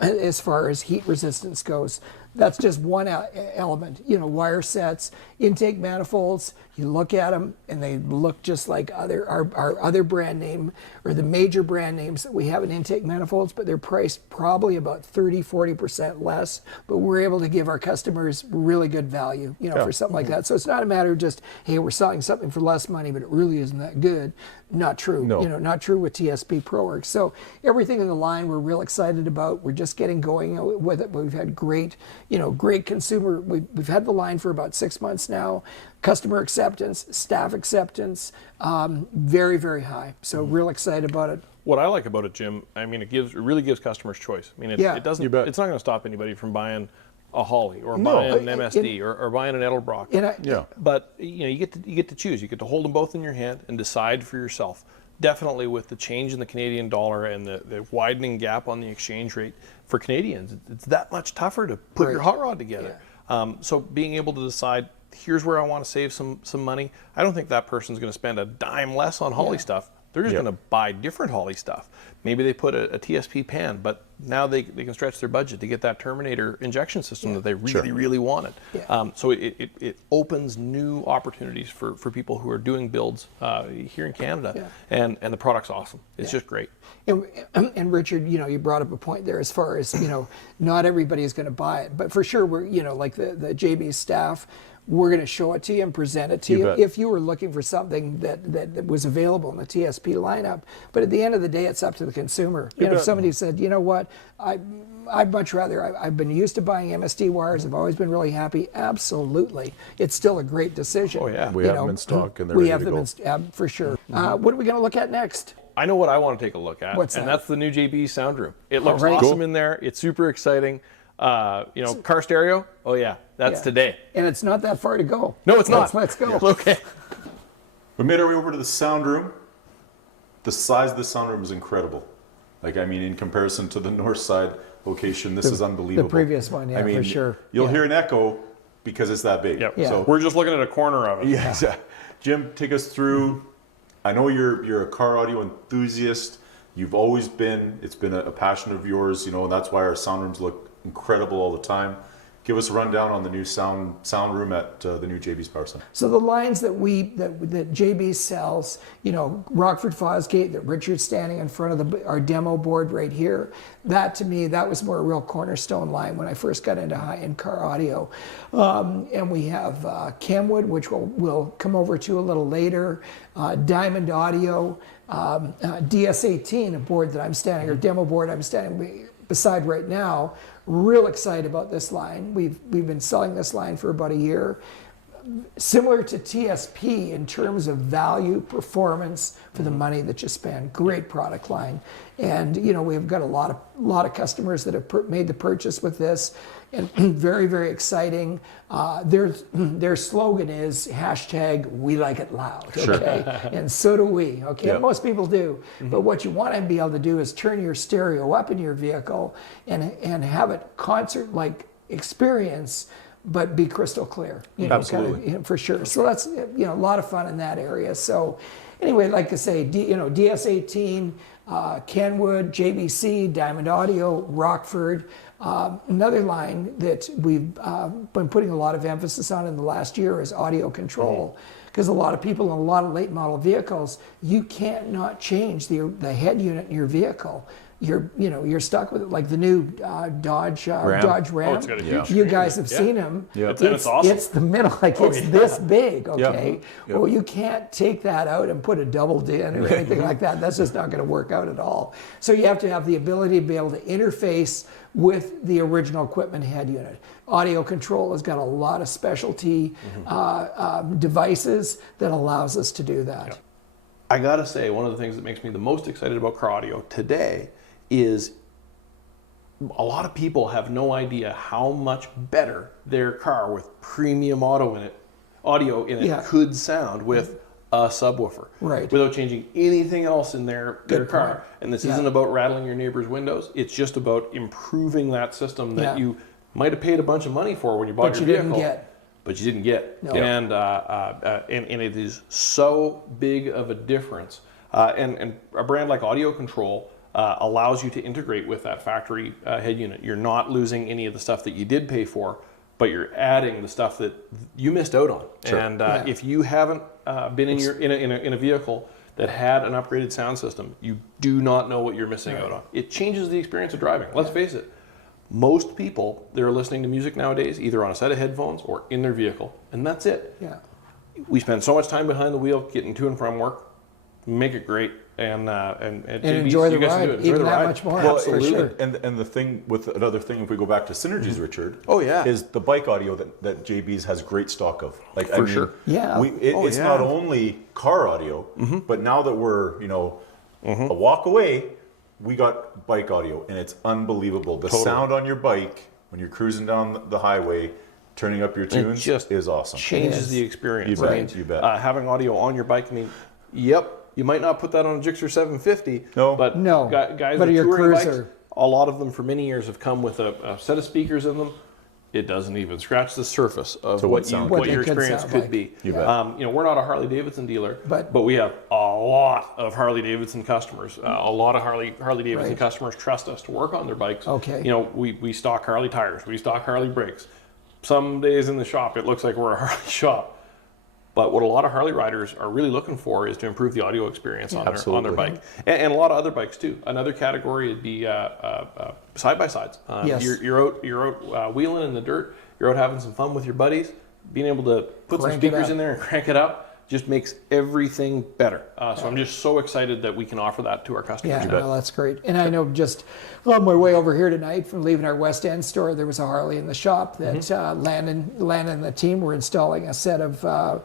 As far as heat resistance goes. That's just one element. Wire sets, intake manifolds, you look at them and they look just like our other brand name, or the major brand names that we have in intake manifolds, but they're priced probably about 30-40% less, but we're able to give our customers really good value, for something like that. So it's not a matter of just, hey, we're selling something for less money, but it really isn't that good. Not true. No. Not true with TSP ProWorks. So everything in the line we're real excited about. We're just getting going with it. We've had great consumer. We've had the line for about 6 months now. Customer acceptance, staff acceptance, very, very high. So real excited about it. What I like about it, Jim, it really gives customers choice. It doesn't. It's not going to stop anybody from buying a Holly or buying an MSD or buying an Edelbrock. But you get to choose. You get to hold them both in your hand and decide for yourself. Definitely with the change in the Canadian dollar and the widening gap on the exchange rate for Canadians, it's that much tougher to put your hot rod together. So being able to decide, here's where I want to save some money. I don't think that person's going to spend a dime less on Holly stuff. They're just going to buy different Holly stuff. Maybe they put a TSP pan, but now they can stretch their budget to get that Terminator injection system that they really wanted. So it opens new opportunities for people who are doing builds here in Canada, and the product's awesome. It's just great. And Richard, you brought up a point there as far as, not everybody is going to buy it, but for sure we're, like the JB staff, we're going to show it to you and present it to you if you were looking for something that was available in the TSP lineup. But at the end of the day, it's up to the consumer. If somebody said, you know what, I'd much rather, I've been used to buying MSD wires, I've always been really happy, absolutely. It's still a great decision. Oh yeah, we have them in stock and they're ready to go. We have them for sure. What are we going to look at next? I know what I want to take a look at. What's that? And that's the new JB sound room. It looks awesome in there. It's super exciting. Car stereo. Oh yeah, that's today. And it's not that far to go. No, it's not. Let's go. Okay. We made our way over to the sound room. The size of the sound room is incredible. In comparison to the North Side location, this is unbelievable. The previous one, for sure. You'll hear an echo because it's that big. Yep. Yeah. So we're just looking at a corner of it. Yeah, exactly. Jim, take us through. I know you're a car audio enthusiast. You've always been. It's been a passion of yours, and that's why our sound rooms look incredible all the time. Give us a rundown on the new sound room at the new JB's Power Center. So the lines that JB sells, Rockford Fosgate, that Richard's standing in front of our demo board right here, that to me, that was more a real cornerstone line when I first got into high-end car audio. And we have Kenwood, which we'll come over to a little later, Diamond Audio, DS18, a board that I'm standing, or demo board I'm standing beside right now. Real excited about this line. We've been selling this line for about a year. similar to TSP in terms of value, performance for the money that you spend. Great product line, and we've got a lot of customers that have made the purchase with this, and very, very exciting. Their slogan is #We like it loud. Okay, and so do we. Okay, most people do. But what you want to be able to do is turn your stereo up in your vehicle and have it concert-like experience, but be crystal clear. Absolutely, for sure. So that's a lot of fun in that area. So anyway, like I say, DS18, Kenwood, JBC, Diamond Audio, Rockford. Another line that we've been putting a lot of emphasis on in the last year is audio control. Because a lot of people in a lot of late model vehicles, you can't not change the head unit in your vehicle. You're stuck with it, like the new Dodge Ram. Oh, it's got a huge You guys have seen them. Yeah. It's awesome. It's the middle, it's this big. Okay. Well, you can't take that out and put a double din or anything like that. That's just not going to work out at all. So you have to have the ability to be able to interface with the original equipment head unit. Audio control has got a lot of specialty devices that allows us to do that. Yeah. I gotta say, one of the things that makes me the most excited about car audio today is a lot of people have no idea how much better their car with premium audio in it could sound with a subwoofer, without changing anything else in their car. And this isn't about rattling your neighbor's windows. It's just about improving that system that you might have paid a bunch of money for when you bought your vehicle. But you didn't get. No. And it is so big of a difference. And a brand like Audio Control allows you to integrate with that factory head unit. You're not losing any of the stuff that you did pay for, but you're adding the stuff that you missed out on. Sure. And if you haven't been in a vehicle that had an upgraded sound system, you do not know what you're missing out on. It changes the experience of driving. Let's face it. Most people, they're listening to music nowadays either on a set of headphones or in their vehicle, and that's it. Yeah. We spend so much time behind the wheel getting to and from work. Make it great and enjoy the ride, even that much more. Well, for sure. And the thing with another thing, if we go back to synergies, Richard, yeah, is the bike audio that JB's has great stock of. Like for sure, yeah. It's not only car audio, but now that we're a walk away, we got bike audio, and it's unbelievable. The sound on your bike when you're cruising down the highway, turning up your tunes, is awesome. Changes the experience. You bet. Having audio on your bike, you might not put that on a Gixxer 750. But guys with touring bikes, a lot of them for many years have come with a set of speakers in them. It doesn't even scratch the surface of what your experience could be. We're not a Harley Davidson dealer, but we have a lot of Harley Davidson customers. A lot of Harley Davidson customers trust us to work on their bikes. Okay. We stock Harley tires, we stock Harley brakes. Some days in the shop, it looks like we're a Harley shop. But what a lot of Harley riders are really looking for is to improve the audio experience on their bike. And a lot of other bikes too. Another category would be side-by-sides. You're out wheeling in the dirt, you're out having some fun with your buddies, being able to put some speakers in there and crank it up just makes everything better. So I'm just so excited that we can offer that to our customers. Yeah, no, that's great. And I know just on my way over here tonight from leaving our West End store, there was a Harley in the shop that Landon and the team were installing a set of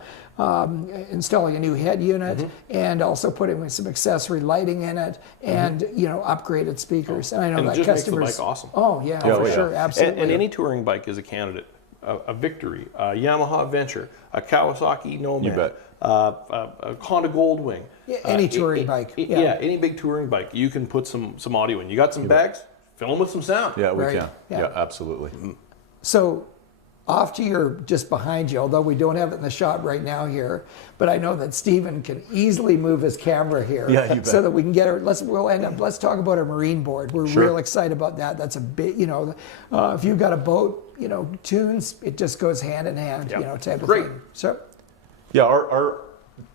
installing a new head unit and also putting some accessory lighting in it and upgraded speakers. And I know that just customers makes the bike awesome. Oh yeah, for sure, absolutely. And any touring bike is a candidate. A Victory, a Yamaha Venture, a Kawasaki Nomad, you bet. A Honda Goldwing. Yeah, any touring bike. Any big touring bike. You can put some audio in. You got some bags? Fill them with some sound. Yeah, we can. Yeah, absolutely. So off to your, just behind you, although we don't have it in the shot right now here, but I know that Stephen can easily move his camera here so that we can get her. Let's talk about our marine board. We're real excited about that. That's a big, if you've got a boat, tunes, it just goes hand in hand, type of thing. So, yeah, our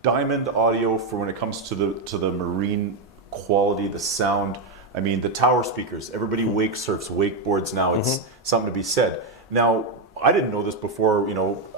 Diamond audio for when it comes to the marine quality, the sound. I mean, the tower speakers. Everybody wake surfs, wakeboards now. It's something to be said. Now, I didn't know this before.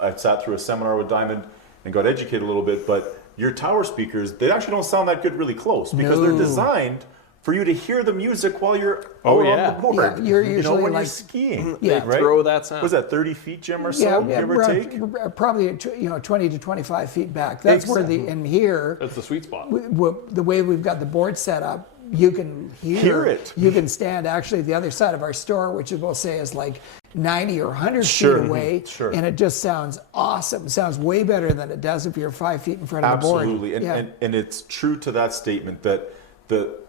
I sat through a seminar with Diamond and got educated a little bit. But your tower speakers, they actually don't sound that good really close because they're designed for you to hear the music while you're Oh, out yeah. on the board. Yeah, you're usually when like- you're skiing. Yeah. right? Throw that sound. Was that 30 feet, Jim, or so? Give or take? probably 20 to 25 feet back. That's where in here, That's the sweet spot. the way we've got the board set up, you can Hear it. You can stand actually the other side of our store, which we'll say is like 90 or 100 Sure, feet away, sure. and it just sounds awesome. It sounds way better than it does if you're 5 feet in front of the board. Absolutely. And it's true to that statement that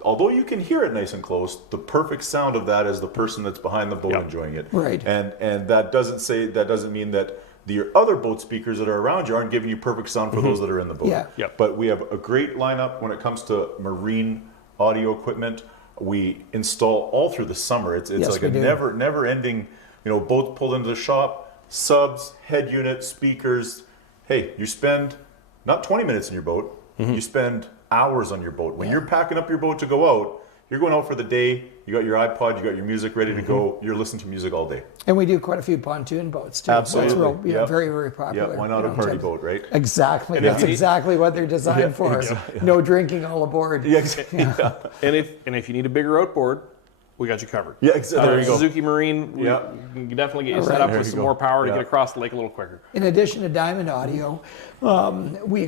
although you can hear it nice and close, the perfect sound of that is the person that's behind the boat enjoying it. Right. And that doesn't mean that the other boat speakers that are around you aren't giving you perfect sound for those that are in the boat. Yeah. Yep. But we have a great lineup when it comes to marine audio equipment. We install all through the summer. It's Yes, like we a do. never ending, boats pulled into the shop, subs, head unit, speakers. Hey, you spend not 20 minutes in your boat, you spend hours on your boat. When you're packing up your boat to go out, you're going out for the day, you got your iPod, you got your music ready to go, you're listening to music all day. And we do quite a few pontoon boats too. Absolutely. So it's real, Yep. very, very popular. Yeah, why not a in party terms- boat, right? Exactly. And if That's you- exactly what they're designed for. No drinking all aboard. Yeah, exactly. And if you need a bigger outboard, we got you covered. Yeah, exactly. There you go. Suzuki Marine, we Yeah. can definitely get you All set right. up There with you some go. more power to Yeah. get across the lake a little quicker. In addition to Diamond Audio,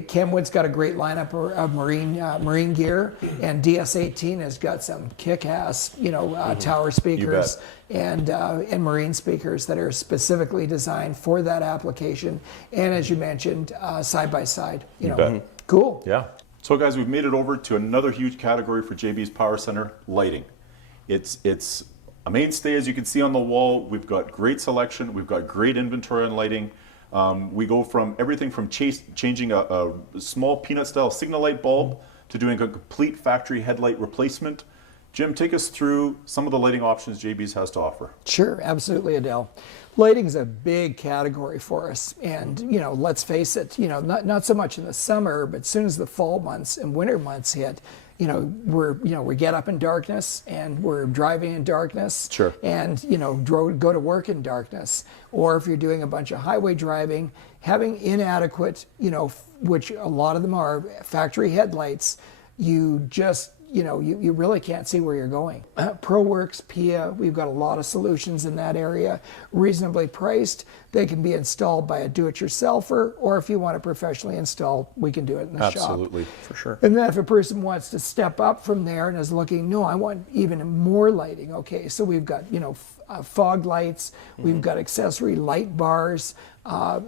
Kenwood's got a great lineup of marine gear, and DS18 has got some kick-ass, tower speakers and marine speakers that are specifically designed for that application. And as you mentioned, side by side. bet. Cool. Yeah. So guys, we've made it over to another huge category for JB's Power Center, lighting. It's a mainstay, as you can see on the wall. We've got great selection. We've got great inventory on lighting. We go from everything from changing a small peanut-style signal light bulb to doing a complete factory headlight replacement. Jim, take us through some of the lighting options JB's has to offer. Sure, absolutely, Adele. Lighting's a big category for us, and let's face it, not so much in the summer, but as soon as the fall months and winter months hit, we get up in darkness and we're driving in darkness. Sure. And go to work in darkness, or if you're doing a bunch of highway driving, having inadequate, which a lot of them are factory headlights, you just you really can't see where you're going. ProWorks, PIA, we've got a lot of solutions in that area, reasonably priced. They can be installed by a do-it-yourselfer, or if you want it professionally installed, we can do it in the shop. Absolutely. For sure. And then if a person wants to step up from there and is looking, no, I want even more lighting. Okay, so we've got fog lights, we've got accessory light bars,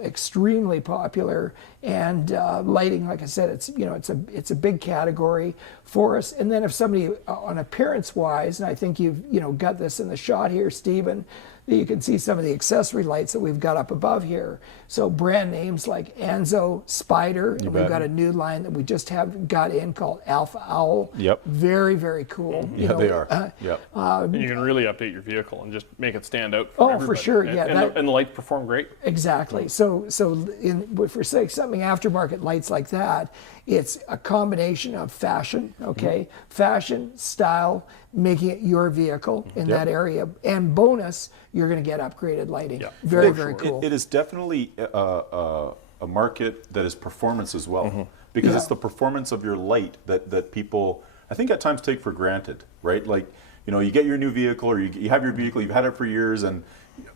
extremely popular, and lighting. Like I said, it's a big category for us. And then if somebody on appearance wise, and I think you've got this in the shot here, Stephen. You can see some of the accessory lights that we've got up above here. So brand names like Anzo, Spider, and we've got a new line that we just got in called Alpha Owl. Yep. Very, very cool. Yeah, they are. Yep. And you can really update your vehicle and just make it stand out. Oh, for everybody. sure, And- yeah, And the lights perform great. Exactly. So if we're saying something aftermarket lights like that, it's a combination of fashion, okay? Fashion, style, making it your vehicle in that area. And bonus, you're going to get upgraded lighting. Yeah. Very, very cool. It is definitely a market that is performance as well, because Yeah. it's the performance of your light that people, I think, at times take for granted, right? Like, you get your new vehicle, or you have your vehicle, you've had it for years, and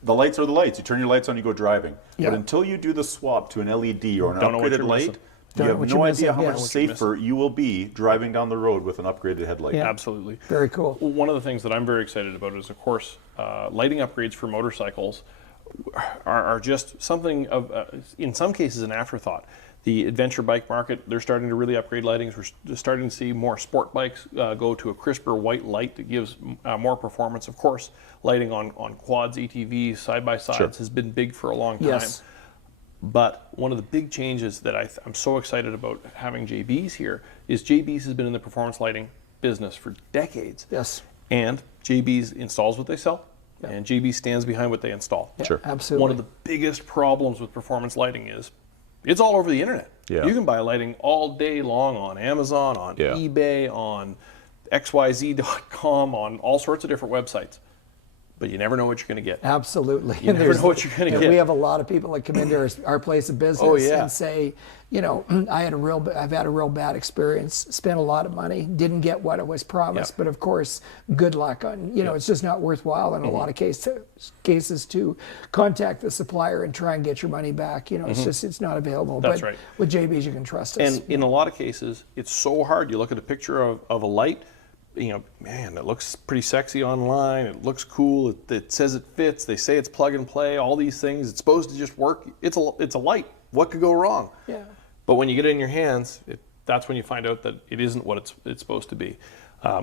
the lights are the lights. You turn your lights on, you go driving. Yeah. But until you do the swap to an LED or an Don't know what upgraded you're light, missing. you Don't know have what no you're idea missing. how Yeah. much What you're safer you will be driving down the road with an upgraded headlight. Yeah. Absolutely. Very cool. One of the things that I'm very excited about is, of course, lighting upgrades for motorcycles are just something of, in some cases, an afterthought. The adventure bike market, they're starting to really upgrade lightings. We're starting to see more sport bikes go to a crisper white light that gives more performance. Of course, lighting on quads, ATVs, side-by-sides has been big for a long time. Yes. But one of the big changes that I'm so excited about having JB's here is JB's has been in the performance lighting business for decades. Yes. And JB's installs what they sell, and JB stands behind what they install. Yeah, Sure. absolutely. One of the biggest problems with performance lighting is it's all over the internet. Yeah. You can buy lighting all day long on Amazon, on eBay, on XYZ.com, on all sorts of different websites. but you never know what you're going to get. Absolutely. You never know what you're going to get. We have a lot of people that come into our place of business yeah. and say, you know, I've had a real bad experience, spent a lot of money, didn't get what it was promised, but of course, good luck on, you know, it's just not worthwhile in a lot of cases to contact the supplier and try and get your money back. You know, it's just, it's not available. That's but right. With JB's, you can trust us. And in a lot of cases, it's so hard. You look at a picture of a light, you know, man, it looks pretty sexy online. It looks cool. It says it fits. They say it's plug and play. All these things. It's supposed to just work. It's a light. What could go wrong? Yeah. But when you get it in your hands, that's when you find out that it isn't what it's supposed to be.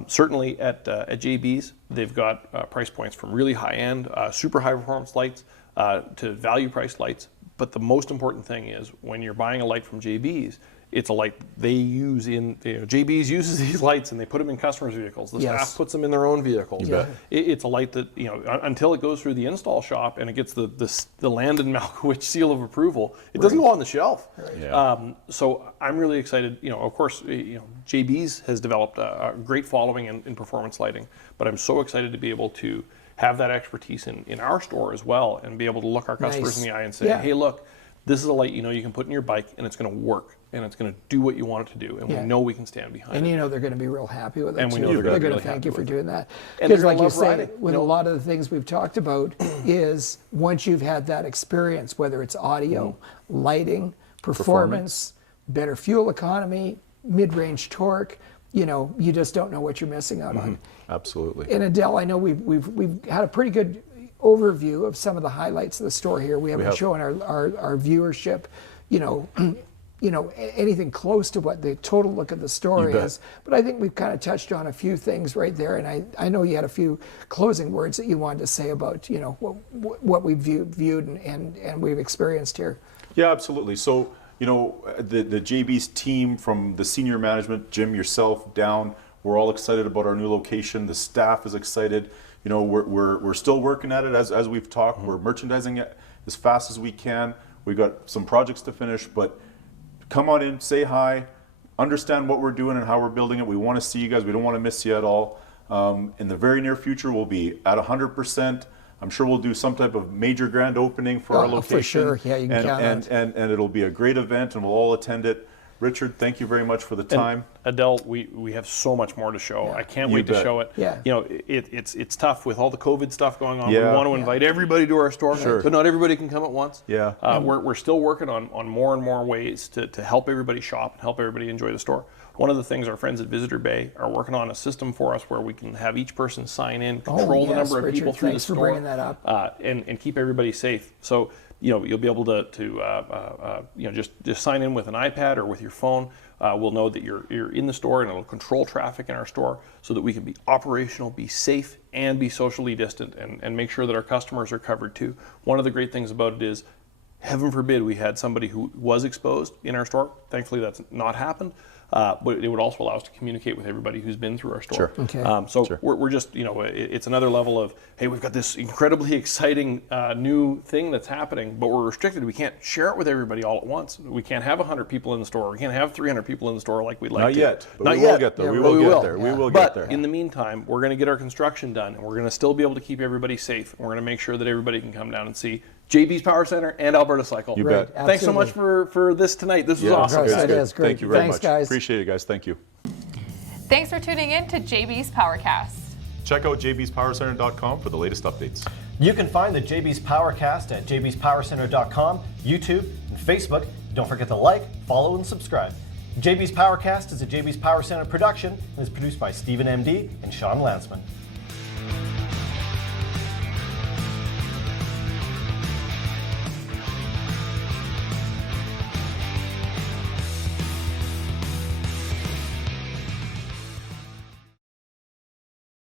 Certainly at JB's, they've got price points from really high end, super high performance lights to value priced lights. But the most important thing is when you're buying a light from JB's, it's a light they use in, you know, JB's uses these lights and they put them in customers' vehicles. The staff puts them in their own vehicles. It's a light that, you know, until it goes through the install shop and it gets the Landon Malkowicz seal of approval, it doesn't go on the shelf. So I'm really excited. You know, of course, you know, JB's has developed a great following in performance lighting, but I'm so excited to be able to have that expertise in our store as well and be able to look our customers in the eye and say, hey, look, this is a light, you know, you can put in your bike and it's going to work and it's going to do what you want it to do, and we know we can stand behind it. And you know they're going to be real happy with it. And we too. know they're going to really thank you for doing that. And Because they're like gonna you love say, riding, with you a know? lot of the things we've talked about is once you've had that experience, whether it's audio, lighting, performance, better fuel economy, mid-range torque, you know, you just don't know what you're missing out on. Absolutely. And Adel, I know we've had a pretty good overview of some of the highlights of the store here. We haven't shown our viewership, you know, anything close to what the total look of the store is. But I think we've kind of touched on a few things right there. And I know you had a few closing words that you wanted to say about, you know, what we've viewed and we've experienced here. Yeah, absolutely. So, you know, the JB's team, from the senior management, Jim, yourself, down, we're all excited about our new location. The staff is excited. You know, we're still working at it as we've talked. We're merchandising it as fast as we can. We've got some projects to finish, but come on in, say hi, understand what we're doing and how we're building it. We want to see you guys. We don't want to miss you at all. In the very near future, we'll be at 100%. I'm sure we'll do some type of major grand opening for our location. For sure, yeah, you can count on it. And it'll be a great event, and we'll all attend it. Richard, thank you very much for the time. And Adel, we have so much more to show. I can't wait to show it. Yeah. You know, it's tough with all the COVID stuff going on. Yeah. We want to invite everybody to our store, but not everybody can come at once. Yeah. We're still working on more and more ways to help everybody shop and help everybody enjoy the store. One of the things our friends at Visitor Bay are working on a system for us where we can have each person sign in, control the number of people through the store, for bringing that up. And keep everybody safe. So, you know, you'll be able to you know, just sign in with an iPad or with your phone. We'll know that you're in the store, and it'll control traffic in our store so that we can be operational, be safe, and be socially distant, and make sure that our customers are covered too. One of the great things about it is, heaven forbid we had somebody who was exposed in our store. Thankfully, that's not happened. But it would also allow us to communicate with everybody who's been through our store. Sure. Okay. So we're just, you know, it's another level of, hey, we've got this incredibly exciting new thing that's happening, but we're restricted. We can't share it with everybody all at once. We can't have 100 people in the store. We can't have 300 people in the store like we'd like to. Not yet, but Not we yet. will get there. Yeah, we we will get will. there. Yeah. We will But get there. in the meantime, we're going to get our construction done, and we're going to still be able to keep everybody safe. And we're going to make sure that everybody can come down and see JB's Power Center and Alberta Cycle. You bet. Thanks so much for this tonight. This was awesome. It's That good. is great. Thank you very Thanks, much. guys. Appreciate it, guys. Thank you. Thanks for tuning in to JB's Powercast. Check out jbspowercenter.com for the latest updates. You can find the JB's Powercast at jbspowercenter.com, YouTube, and Facebook. Don't forget to like, follow, and subscribe. JB's Powercast is a JB's Power Center production and is produced by Stephen MD and Sean Lansman.